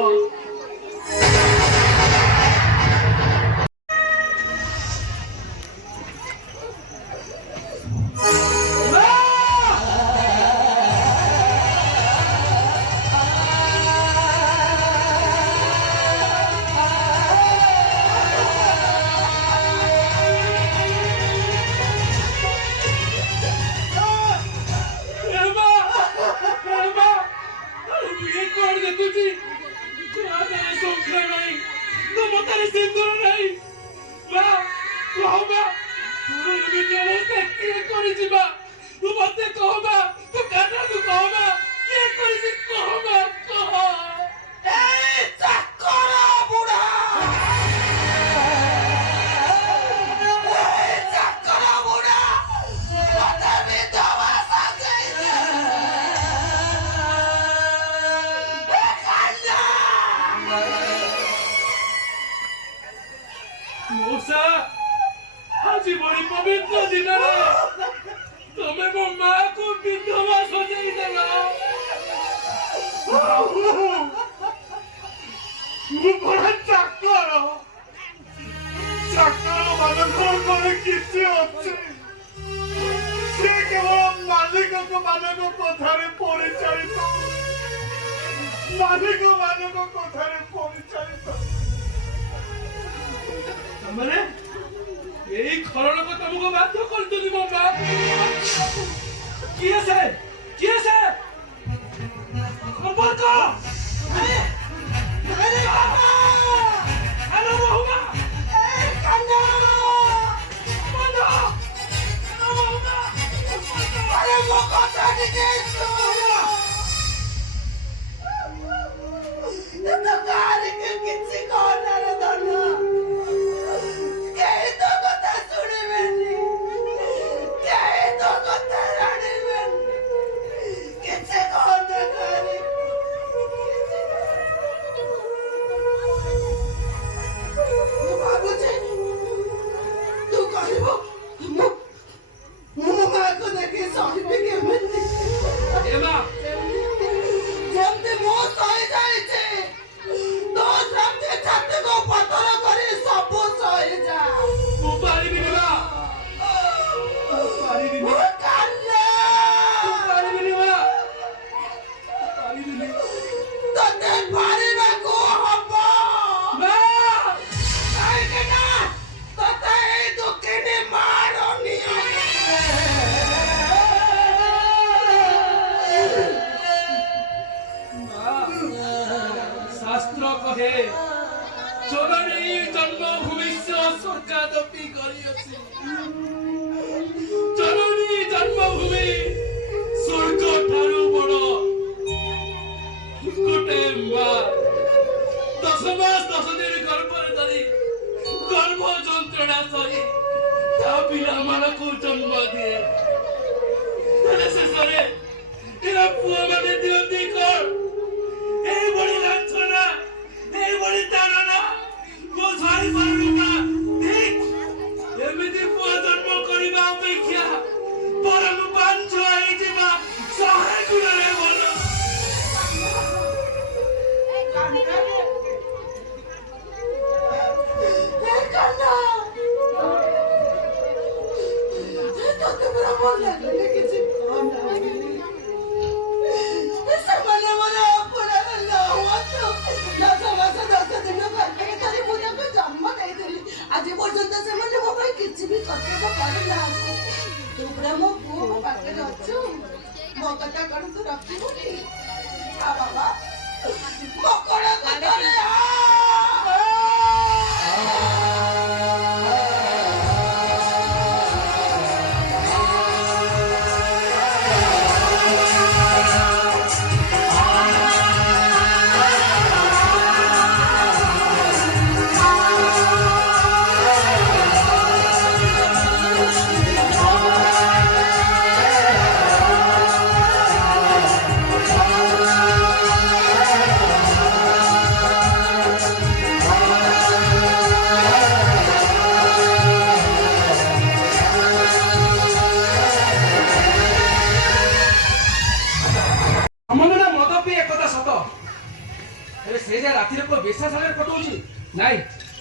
ମଉସା ଆଜି ବड़ी पवित्र दिन तुम्हें मो माँ को विधवा सजाई देला बड़ा चाकर मान किसी अच्छे से केवल मालिक मान कथार परिचालित मालिक मान कथार परिचालित मैंने यही खरण को तुमको बाध्य कर दूंगी मो मां किए से संपर्क अरे बाबा हेलो बहुमा ए कन्या बंदो बहुमा अरे वो कथा के तो गाली के किसी को ना रे दोना কহে জননী জন্মভূমিস্য স্বর্গাদপি গরিয়সি জননী জন্মভূমি স্বর্গ ঠারু বড় গোটে মা 10 মাস 10 দিন গর্ভরে ধরি গর্ভ যন্ত্রণা সহি তা ପିଲାମାନଙ୍କୁ ଜନ୍ମ ଦିଏ ହେଲେ ଶେଷରେ ଏରା ପୁଅମାନେ ଦିଅନ୍ତି କଣ ଏଇଭଳି ଲାଞ୍ଛନା ଏଇଭଳି ତାଡ଼ନା ମୁଁ ସହିପାରୁନି ମା ଠିକ ଏମିତି ପୁଅ ଜନ୍ମ କରିବା ଅପେକ୍ଷା ବରଂ ବାଞ୍ଛ ହେଇଯିବା 100 ଗୁଣରେ ଭଲ ଆଜି ପର୍ଯ୍ୟନ୍ତ ସେମାନେ ମୋ ପାଇଁ କିଛି ବି କର୍ତ୍ତବ୍ୟ କରିନାହାନ୍ତି ତୁ ପୁରା ମୋ ପୁଅ ମୋ ପାଖରେ ଅଛୁ ମୋ କଥା କଣ ତୁ ରଖିବୁନି ବାବା ମୋ କଣ କଥାରେ ଅମନଟା ମଦ ପିଇ ଏକଥା ସତ ହେଲେ ସେ ଯେ ରାତିରେ କୋଉ ବେଶା ସାଙ୍ଗରେ କଟଉଛି ନାଇଁ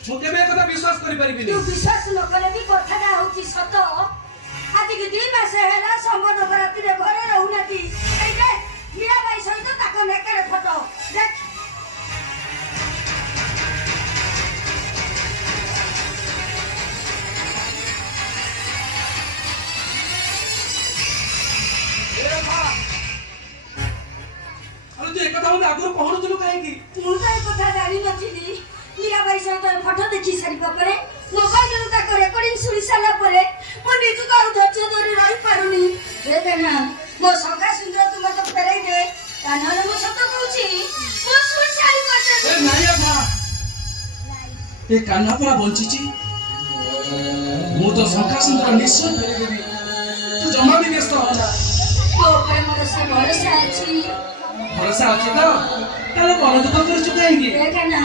ମୁଁ କେବେ ଏକଥା ବିଶ୍ୱାସ କରିପାରିବିନି ତୁ ବିଶ୍ୱାସ ନ କଲେ ବି କଥାଟା ହଉଛି ସତ ଆଜିକି 2 ମାସ ହେଲା ସମ୍ବନ୍ଧ ରାତିରେ ଘରେ ରହୁନାହାନ୍ତି ଏଇ ଯେ ମୀରାବାଇ ସହିତ ତାଙ୍କ ନେକରେ ଫଟୋ ଦେଖ ଆରେ ତୁ ଏକଥା ମୋତେ ଆଗରୁ କହୁନଥିଲୁ କାହିଁକି ମୁଁ ତ ଏ କଥା ଜାଣିନଥିଲି ମୀରାବାଇ ସହିତ ଫଟୋ ଦେଖି ସାରିବା ପରେ ମୋବାଇଲରୁ ତାଙ୍କ ରେକର୍ଡିଂ ଶୁଣି ସାରିଲା ପରେ ମୁଁ ନିଜକୁ ଆଉ ଧୈର୍ଯ୍ୟ ଧରି ରହିପାରୁନି ଦେଖେ ନା ମୋ ସଖା ସୁନ୍ଦର ତୁ ମତେ ଫେରାଇ ଦେ ତା ନହେଲେ ମୁଁ ସତ କହୁଛି ମୁଁ ସୁଇସାଇଡ ଏ କରିଦେବି ନାଇଁ ଆଭା ଏ କାହ୍ନାପରା ବଞ୍ଚିଛି ମୁଁ ତ ଶଙ୍ଖା ସୁନ୍ଦର ନିଶ୍ଚୟ ଫେରିଦେବି ତୁ ଜମା ବି ବ୍ୟସ୍ତ ହଅନା ତୋ ଉପରେ ମୋର ସେ ଭରସା ଅଛି ଭରସା ଅଛି ତ ତାହେଲେ ମନ ଦୁଃଖ କରୁଛୁ କାହିଁକି ଦେଖେ ନା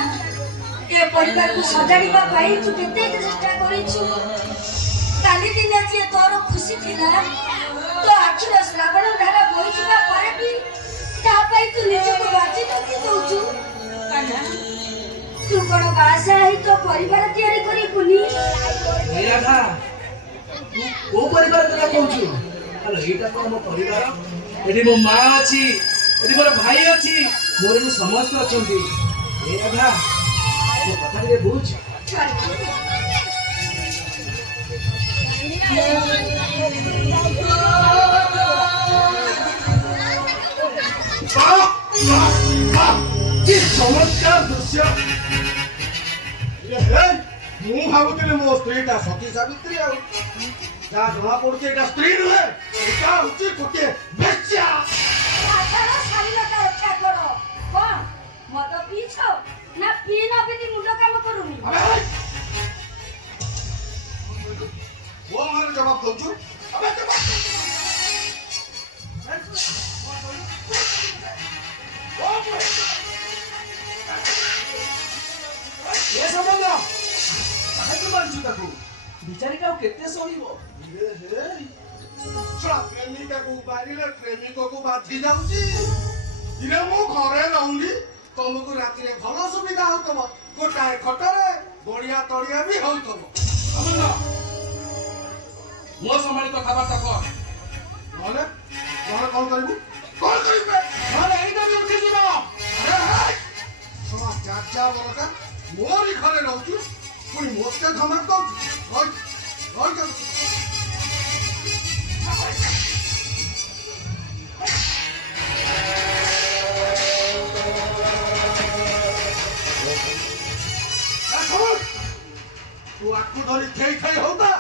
ଏ ପରିବାରକୁ ସଜାଡ଼ିବା ପାଇଁ ତୁ କେତେ ଚେଷ୍ଟା କରିଛୁ କାଲି ଦିନେ ଯିଏ ତୋର ଖୁସି ଥିଲା ତୋ ଆଖିର ଶ୍ରାବଣ ଧାରା ବୋହିଯିବା ପରେ ବି ତା ପାଇଁ ତୁ ନିଜକୁ ବାଜି ରଖି ଦଉଛୁ କାହ୍ନା ତୁ କଣ ବାସା ହେଇ ତୋ ପରିବାର ତିଆରି କରିବୁନି ଏ ରାଧା ତୁ କୋଉ ପରିବାର କଥା କହୁଛୁ ଆଲୋ ଏଇଟା କଣ ମୋ ପରିବାର ଏଠି ମୋ ମା ଅଛି ଏଠି ମୋର ଭାଇ ଅଛି ମୋର ଏଠି ସମସ୍ତେ ଅଛନ୍ତି ଏ ରାଧା ମୋ କଥା ଟିକେ ବୁଝ କି ଚମତ୍କାର ଦୃଶ୍ୟ ମୁଁ ଭାବୁଥିଲି ମୋ ସ୍ତ୍ରୀଟା ସତୀ ସାବିତ୍ରୀ ଆଉ ଯାହା ଜଣା ପଡୁଛି ଏଇଟା ସ୍ତ୍ରୀ ନୁହେଁ ଏଇଟା ହଉଛି ଗୋଟିଏ ବେଶ୍ୟା ଭାଷାର ଶାଳୀନତା ରକ୍ଷା କର କଣ ମଦ ପିଇଛ ନା ପିଇ ନ ପିଇ ମୁଣ୍ଡ କାମ କରୁନି ମୋ ମାରେ ଜବାବ ଦଉଛୁ ଆବେ ଜବାବ ଏ ସମ୍ବନ୍ଧ ସାହାଯ୍ୟ ମାରୁଛୁ ତାକୁ ବିଚାରିକା ଆଉ କେତେ ସହିବ ପ୍ରେମିକାକୁ ବାରିଲେ ପ୍ରେମିକକୁ ବାଧି ଯାଉଛି ଇରେ ମୁଁ ଘରେ ରହୁନି ତମକୁ ରାତିରେ ଭଲ ସୁବିଧା ହଉଥିବ ଗୋଟାଏ ଖଟରେ ବଢିଆ ତଳିଆ ବି ହଉଥିବ ମୋ ସମ୍ଭାଳି କଥାବାର୍ତ୍ତା କର ନହେଲେ ନହେଲେ କଣ କରିବୁ କଣ କରିବେ ନହେଲେ ଏଇଟା ବି ଉଠିଯିବ ଚାଚା ବରକା ମୋରି ଘରେ ରହୁଛୁ ପୁଣି ମୋତେ ଧମକ ଦଉଛୁ ତାକୁ ଧରି ଖେଇ ଖେଇ ହଉତା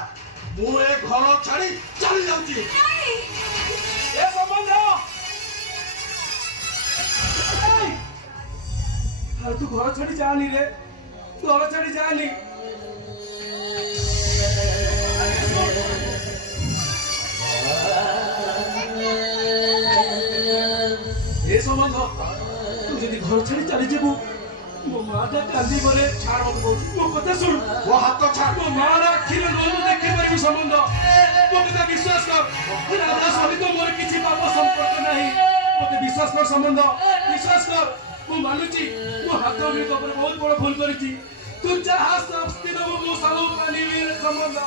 ମୁଁ ଏ ଘର ଛାଡି ଚାଲି ଯାଉଛି। ଏ ସମ୍ବନ୍ଧ ଆରେ ତୁ ଘର ଛାଡି ଯାଆନି ରେ, ତୁ ଘର ଛାଡି ଯାଆନି। ଏ ସମ୍ବନ୍ଧ ତୁ ଯଦି ଘର ଛାଡି ଚାଲିଯିବୁ ମୋ ମାଟା କାନ୍ଦି ଗଲେ ଛାଡ ମତେ କହୁଛି ମୋ କଥା ଶୁଣ। ମୋ ହାତ ଛାଡ। ମୋ ମାର ଆଖିରେ ଲୁହ ଦେଖିପାରିବୁ ସମ୍ବନ୍ଧ, ମୋ କଥା ବିଶ୍ୱାସ କର। ରାଧା ସହିତ ମୋର କିଛି ପାପ ସମ୍ପର୍କ ନାହିଁ, ମତେ ବିଶ୍ୱାସ କର ସମ୍ବନ୍ଧ, ବିଶ୍ୱାସ କର। ମୁଁ ମାନୁଛି ମୋ ହାତ ଗୁଡ଼ିକ ଉପରେ ବହୁତ ବଡ ଭୁଲ କରିଛି। ତୁ ଯାହା ଶାସ୍ତି ଦେବୁ ମୁଁ ସବୁ ମାନିବି ସମ୍ବନ୍ଧ।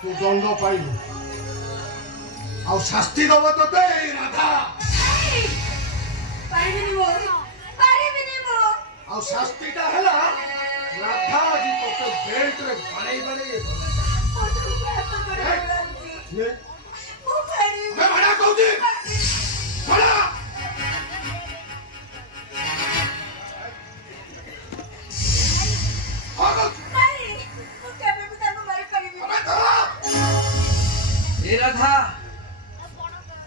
ତୁ ଦଣ୍ଡ ପାଇବୁ ଆଉ ଶାସ୍ତି ଦବ ତତେ ଏଇ ରାଧା। ଆଉ ଶାସ୍ତିଟା ହେଲା ରାଧା ଆଜି ତତେ ବେଲ୍ଟରେ ବାଡ଼େଇ ବାଡ଼େଇ ଭାଡ଼ା କହୁଛି ଭାଡ଼ା। ए राधा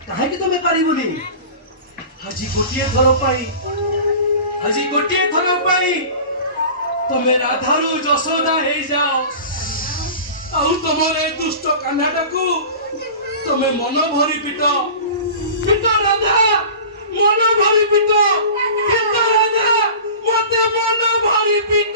काहे तमे पारिबुनी आजी गोटिए थर पाई तमे राधारू यशोदा हे जाओ आउ तमरे दुष्ट कान्हाटाकू तमे मन भरी पिट राधा मन भरी पिट राधा मते मन भरी पिट।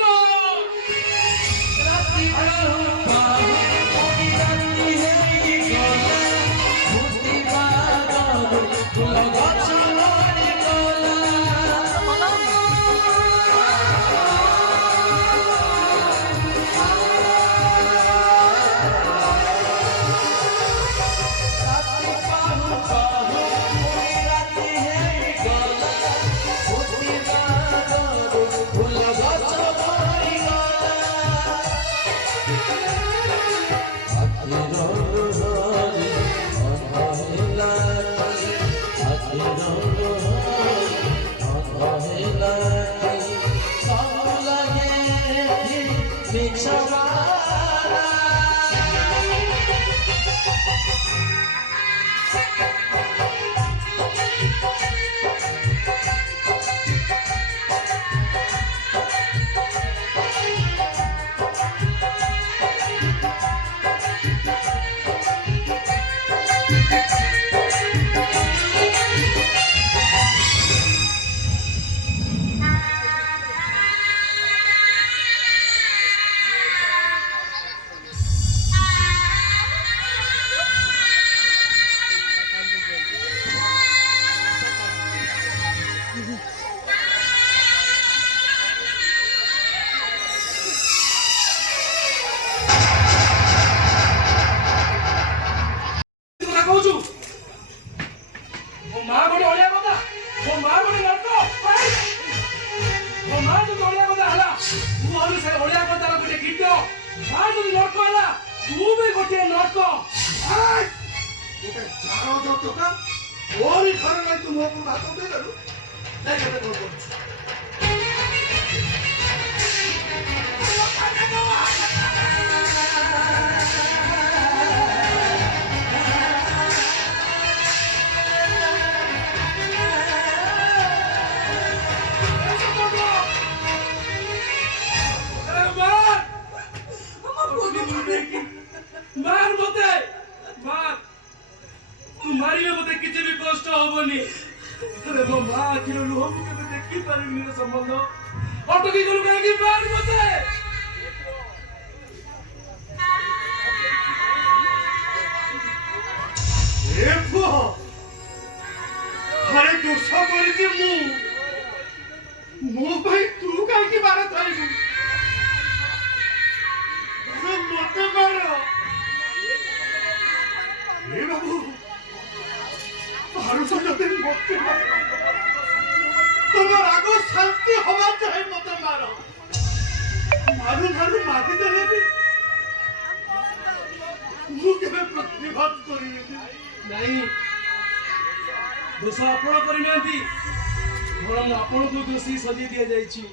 କେବଳ ମୁଁ ଆପଣଙ୍କୁ ଦୋଷୀ ସଜେଇ ଦିଆଯାଇଛି।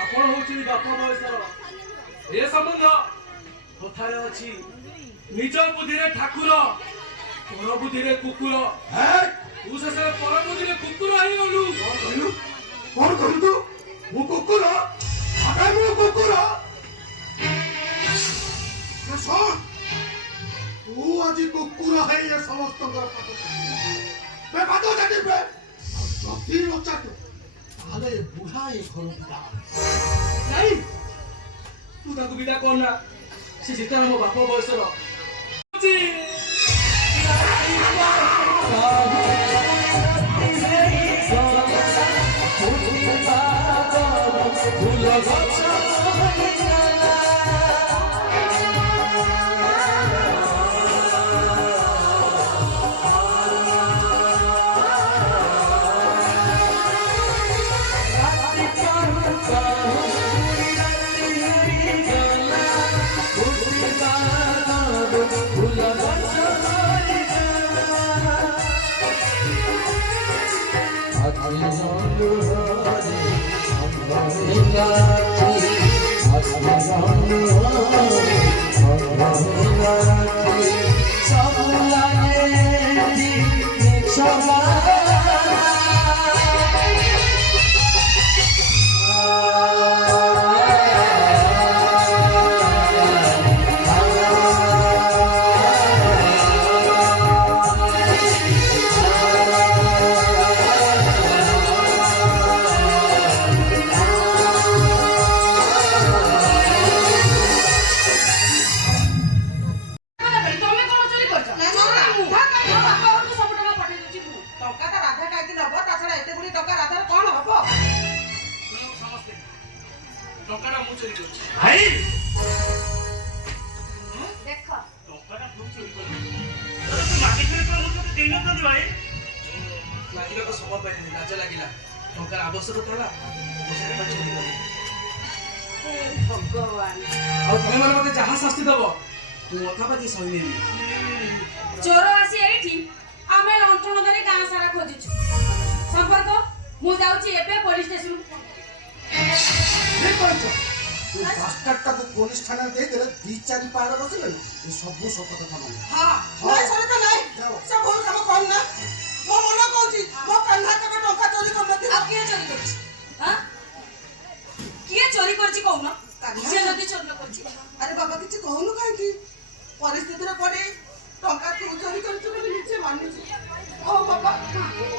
ଆପଣ ହଉଛନ୍ତି ବାପ ବୟସର। ଏ ସମ୍ବନ୍ଧ କଥାରେ ଅଛି, ନିଜ ବୁଦ୍ଧିରେ ଠାକୁର, ପର ବୁଦ୍ଧିରେ କୁକୁର। ତୁ ଶେଷରେ ପର ବୁଦ୍ଧିରେ କୁକୁର ହେଇଗଲୁ। କଣ କହିଲୁ ତୁ? ମୁଁ କୁକୁର? ମୁଁ କୁକୁର? ଶୁଣ, ତୁ ଆଜି କୁକୁର ହେଇ ଏ ସମସ୍ତଙ୍କର ଯଦି ନ ଚାଟୁ ତାହେଲେ ବୁଢା ଏ ଘରକୁ ଯା। ନାଇଁ, ତୁ ତାକୁ ବିଦା କରନା। ସେ ଯେତେ ଆମ ବାପ ବୟସର। ଭାଇ ଦେଖ ଟଙ୍କାଟା ତୁ ଚୋରି କଲୁ। ତୁ ମାଗିଥିଲେ କଣ ମୁଁ ତତେ ଦେଇନଥାନ୍ତି ଭାଇ? ଲାଗିବାକୁ ସମୟ ପାଇନି, ଲାଜ ଲାଗିଲା। ଟଙ୍କାର ଆବଶ୍ୟକତା ହେଲା, ଚୋରି କଲି। ଭଗବାନ, ଆଉ ତମେ ମାନେ ମତେ ଯାହା ଶାସ୍ତି ଦବ ତୁ ଅଥାପାତି ସହିନେବି। ଚୋର ଆସି ଏଇଠି ଆମେ ଲଣ୍ଠନ ଧରି ଗାଁ ସାରା ଖୋଜୁଛୁ। ସମ୍ପର୍କ ମୁଁ ଯାଉଛି ଏବେ ପୋଲିସ ଷ୍ଟେସନ। ଠିକ କହିଛ। ତୁ ବାସ୍ଟାର୍ଡଟାକୁ ପୋଲିସ ଥାନାରେ ଦେଇଦେଲେ 2-4 ପାହାଡ଼ ବସିଲେ ଏ ସବୁ ସତ କଥା ମାନେ। ନାଇଁ ସରିତ ନାଇଁ, ସେ ଭୁଲ କାମ କରୁନା। ମୋ ମନ କହୁଛି ମୋ କାହ୍ନା କେବେ ଟଙ୍କା ଚୋରି କରିନଥିଲା। ଆଉ କିଏ ଚୋରି କରିଛି? କିଏ ଚୋରି କରିଛି କହୁନ? ସିଏ ଯଦି ଚୋରି ନ କରିଛି। ଆରେ ବାବା କିଛି କହୁନୁ କାହିଁକି? ପରିସ୍ଥିତିରେ ପଡି ଟଙ୍କା ତୁ ଚୋରି କରିଛୁ ବୋଲି ନିଜେ ମାନୁଛି। ଓ ବାବା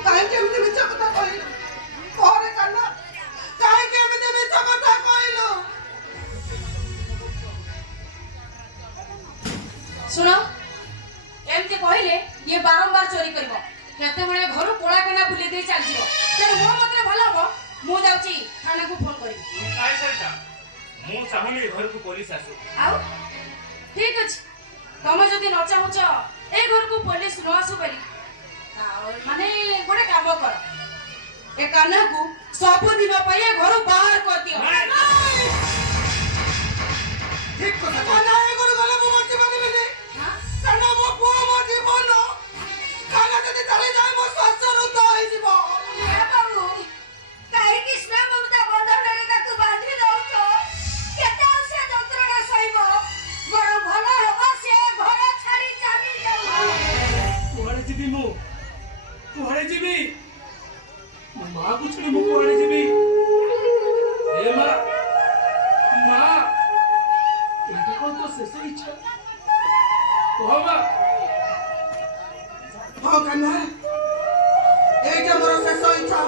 କାହିଁକି ଏମିତି ମିଛ କଥା କହିଲୁ? କହରେ କାହ୍ନା, କାହିଁକି ଏମିତି ମିଛ କଥା କହିଲୁ? ଶୁଣ, ଏମିତି କହିଲେ ଇଏ ବାରମ୍ବାର ଚୋରି କରିବ। କେତେବେଳେ ଘରୁ ପୋଳା କନା ବୁଲି ଦେଇ ଚାଲିଯିବ। ତେଣୁ ମୋ ମତରେ ଭଲ ହବ ମୁଁ ଯାଉଛି ଥାନାକୁ ଫୋନ କରିବି। କାହିଁ ସରିତା, ମୁଁ ଚାହୁଁନି ଏ ଘରକୁ ପୋଲିସ ଆସୁ। ଆଉ ଠିକ ଅଛି, ତମେ ଯଦି ନ ଚାହୁଁଛ ଏ ଘରକୁ ପୋଲିସ ନ ଆସୁ ବୋଲି, ମାନେ ଗୋଟେ କାମ କର, ଏ କାହ୍ନାକୁ ସବୁଦିନ ପାଇଁ ଏ ଘରୁ ବାହାର କରିଦିଅ। ଠିକ କଥା। କାହ୍ନା ଏ ଘରୁ ଗଲେ ମୁଁ ବଞ୍ଚି ପାରିବିନି। କାହ୍ନା ମୋ ପୁଅ, ମୋ ଜୀବନ। କାହ୍ନା ଯଦି ଚାଲିଯାଏ ମୋ ଶ୍ୱାସରୁଦ୍ଧ ହେଇଯିବ। ବାବୁ, କାହିଁକି ସ୍ନେହ ମମତା ବନ୍ଧନରେ ତାକୁ ବାନ୍ଧି ଦଉଛ? କେତେ ଆଉ ସେ ଯନ୍ତ୍ରଣା ସହିବ? ବରଂ ଭଲ ହବ ସେ ଘର ଛାଡି ଚାଲି ଯାଉ। କୁଆଡେ ଯିବି ମୁଁ? କୁଆଡେ ଯିବି? ମୋ ମାକୁ ଛାଡି ମୁଁ କୁଆଡେ ଯିବି? ଏ ମା, ମା, ଏଇଟା କଣ ତୋ ଶେଷ ଇଚ୍ଛା? କହ ମା। ହଁ କାହ୍ନା, ଏଇଟା ମୋର ଶେଷ ଇଚ୍ଛା।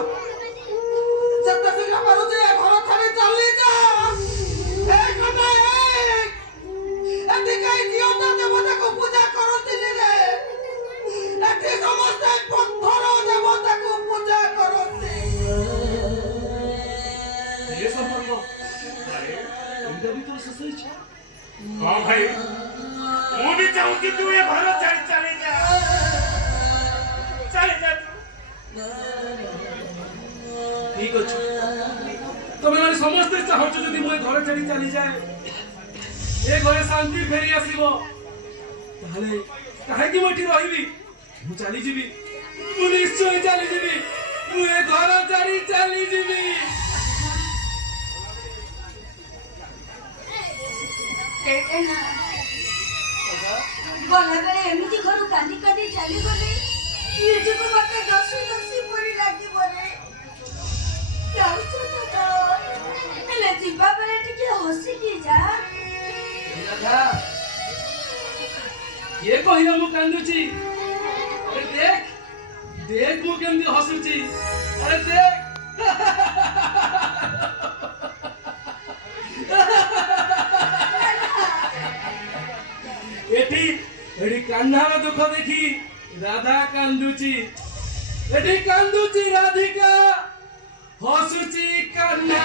ଯେତେ ଶୀଘ୍ର ପାରୁଛି ଏ ଘର ଛାଡି ଚାଲିଯା। ଏଠି କେହି ଜିଅନ୍ତା ଦେବତାକୁ ପୂଜା କରନ୍ତିନି ରେ। ଏଠି ସମସ୍ତେ ପଥର ଦେବତାକୁ ପୂଜା କରନ୍ତି। ଏ ସମ୍ପର୍କ, ଏଇଟା ବି ତୋର ଶେଷ ଇଚ୍ଛା? ହଁ ଭାଇ, ମୁଁ ବି ଚାହୁଁଛି ତୁ ଏ ଘର ଛାଡ଼ି ଚାଲିଯା। ଚାଲିଯା ତୁ। ଠିକ ଅଛି, ତମେ ମାନେ ସମସ୍ତେ ଚାହୁଁଛ ଯଦି ମୁଁ ଏ ଘର ଛାଡି ଚାଲିଯାଏ, ଏ ଘରେ ଶାନ୍ତି ଫେରି ଆସିବ, ତାହେଲେ କାହିଁକି ମୁଁ ଏଠି ରହିବି? ମୁଁ ଚାଲିଯିବି। ମୁଁ ନିଶ୍ଚୟ ଚାଲିଯିବି। ମୁଁ ଏ ଘର ଛାଡ଼ି ଚାଲିଯିବି। ଗଲାବେଳେ ଏମିତି ଘରୁ କାନ୍ଦି କାନ୍ଦି ଚାଲିଗଲେ ନିଜକୁ ମତେ ଦୋଷୀ ଦୋଷୀ ପରି ଲାଗିବରେ। ଯାଉଛ ତ ଯାଅ, ହେଲେ ଯିବା ବେଳେ ଟିକେ ହସିକି ଯା। ରାଧା, କିଏ କହିଲା ମୁଁ କାନ୍ଦୁଛି? ଆରେ ଦେଖ ଦେଖ ମୁଁ କେମିତି ହସୁଛି। ଆରେ ଦେଖ ଏଠି ଏଠି କାହ୍ନାର ଦୁଃଖ ଦେଖି ରାଧା କାନ୍ଦୁଛି। ଏଠି କାନ୍ଦୁଛି ରାଧିକା, ହସୁଛି କାହ୍ନା।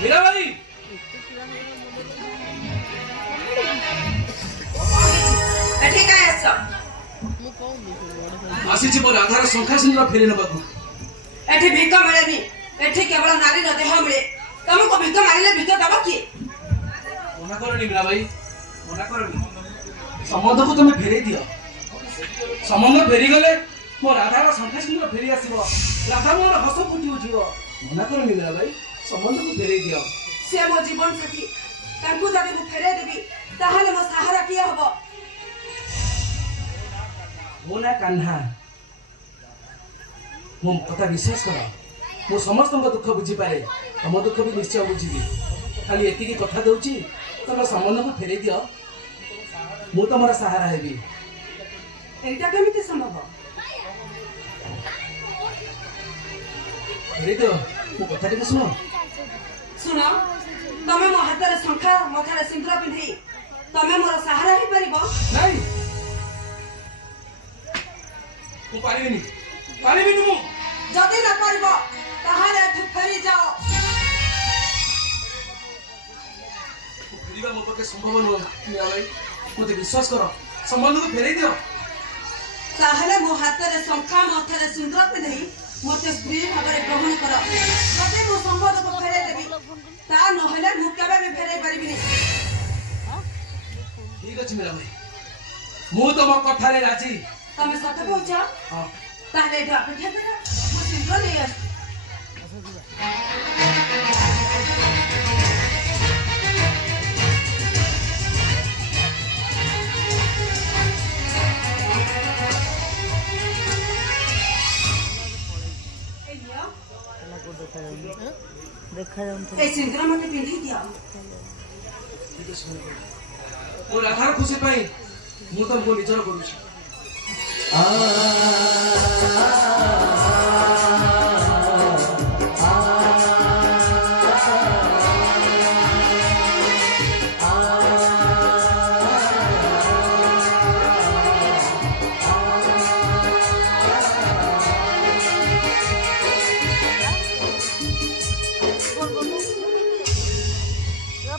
ମୀରାବାଇ, ଏଠି କାଇଁ ଆସିଛ? ଆସିଛି ମୋ ରାଧାର ଶଙ୍ଖା ସିନ୍ଦୁର ଫେରି ନେବାକୁ। ଏଠି ଭିକ ମିଳେନି, ଏଠି କେବଳ ନାରୀର ଦେହ ମିଳେ। ତମକୁ ଭିକ ମାରିଲେ ଭିକ ଦବ କିଏ? ମନା କରନି ମୀରାବାଇ, ମନା କରନି। ସମ୍ବନ୍ଧକୁ ତମେ ଫେରେଇ ଦିଅ। ସମ୍ବନ୍ଧ ଫେରିଗଲେ ମୋ ରାଧାର ଶଙ୍ଖା ସିନ୍ଦୁର ଫେରି ଆସିବ। ରାଧା ମୋର ହସ ଫୁଟି ଉଠିବ। ମନା କରନି ମୀରାବାଇ, ସମ୍ବନ୍ଧକୁ ଫେରେଇ ଦିଅ। ସେ ମୋ ଜୀବନ ସାଥୀ, ତାଙ୍କୁ ଯଦି ମୁଁ ଫେରେଇ ଦେବି ତାହେଲେ ମୋ ସାହାରା କିଏ ହବ? ମୋ ନା କାହ୍ନା। ମୋ କଥା ବିଶ୍ୱାସ କର, ମୁଁ ସମସ୍ତଙ୍କ ଦୁଃଖ ବୁଝିପାରେ, ତମ ଦୁଃଖ ବି ନିଶ୍ଚୟ ବୁଝିବି। ଖାଲି ଏତିକି କଥା ଦଉଛି, ତମ ସମ୍ବନ୍ଧକୁ ଫେରେଇ ଦିଅ, ମୁଁ ତମର ସାହାରା ହେବି। ଏଇଟା କେମିତି ସମ୍ଭବ? ଫେରେଇ ଦିଅ, ମୋ କଥା ଟିକେ ଶୁଣ। ଶୁଣ, ତମେ ମୋ ହାତରେ ଶଙ୍ଖା, ମଥାରେ ସିନ୍ଦୁର ପିନ୍ଧି ତମେ ମୋର ସାହାରା ହେଇପାରିବ? ନାଇଁ, ମୁଁ ପାରିବିନି, ପାରିବିନି ମୁଁ। ଯଦି ନ ପାରିବ ତାହେଲେ ଏଠୁ ଫେରି ଯାଅ। ଫେରିବା ମୋ ପକ୍ଷେ ସମ୍ଭବ ନୁହଁ ମୀରାବାଇ, ମୋତେ ବିଶ୍ୱାସ କର, ସମ୍ବନ୍ଧକୁ ଫେରେଇ ଦିଅ। ତାହେଲେ ମୋ ହାତରେ ଶଙ୍ଖା, ମଥାରେ ସିନ୍ଦୁର ପିନ୍ଧି ମୋତେ ସ୍ତ୍ରୀ ଭାବରେ ଗ୍ରହଣ କର। ଯଦି ମୁଁ ସମ୍ବନ୍ଧକୁ ଫେରେଇ ଦେବି, ତା ନହେଲେ ମୁଁ କେବେ ବି ଫେରେଇ ପାରିବିନି। ଠିକ ଅଛି ମୀରାବାଇ, ମୁଁ ତମ କଥାରେ ରାଜି। ତମେ ସତ କହୁଛ? ହଁ, ତାହେଲେ ଏଠି ଅପେକ୍ଷା କର, ମୁଁ ଶୀଘ୍ର ନେଇ ଆସୁଛି। এই সিন্দুর মতে পিঁধি দিও। ଠିକ ଅଛି ମୋ ରାଧାର ଖୁସି ପାଇଁ ମୁଁ ତମକୁ ନିଜର କରୁଛି।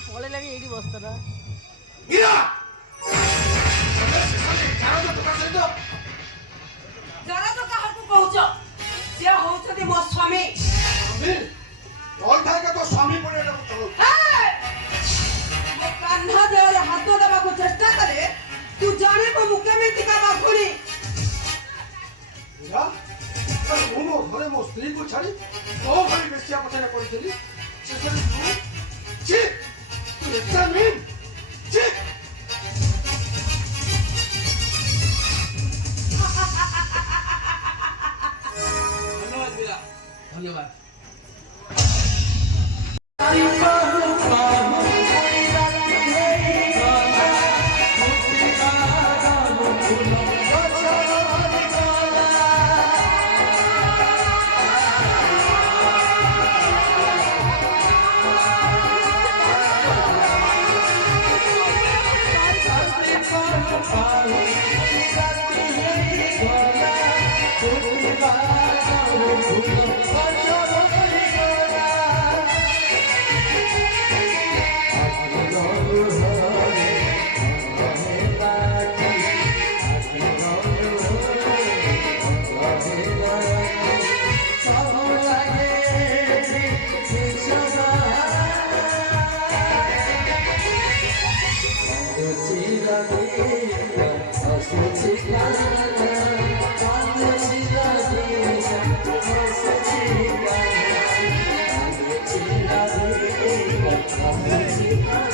ପଳେଇଲାଣି ଏଇଠି ବସ୍ତାଟା। ଜରା ତ କାହାକୁ କହୁଛ? ସେ ହଉଛନ୍ତି ମୋ ସ୍ୱାମୀ। ମୋ କାନ୍ଧା ଦେହରେ ହାତ ଦେବାକୁ ଚେଷ୍ଟା କଲେ ତୁ ଜାଣିବୁ ମୁଁ କେମିତିକା ବାଘୁଣୀ। ମୁଁ ମୋ ଘରେ ମୋ ସ୍ତ୍ରୀକୁ ଛାଡ଼ି ତୋ ଭଳି ବେଶ୍ୟା ପଛରେ ପଡ଼ିଥିଲି ଶେଷରେ ତୁ ଏଟା ମିନ୍ ଧନ୍ୟବାଦ ବିରା ଧନ୍ୟବାଦ Thank you.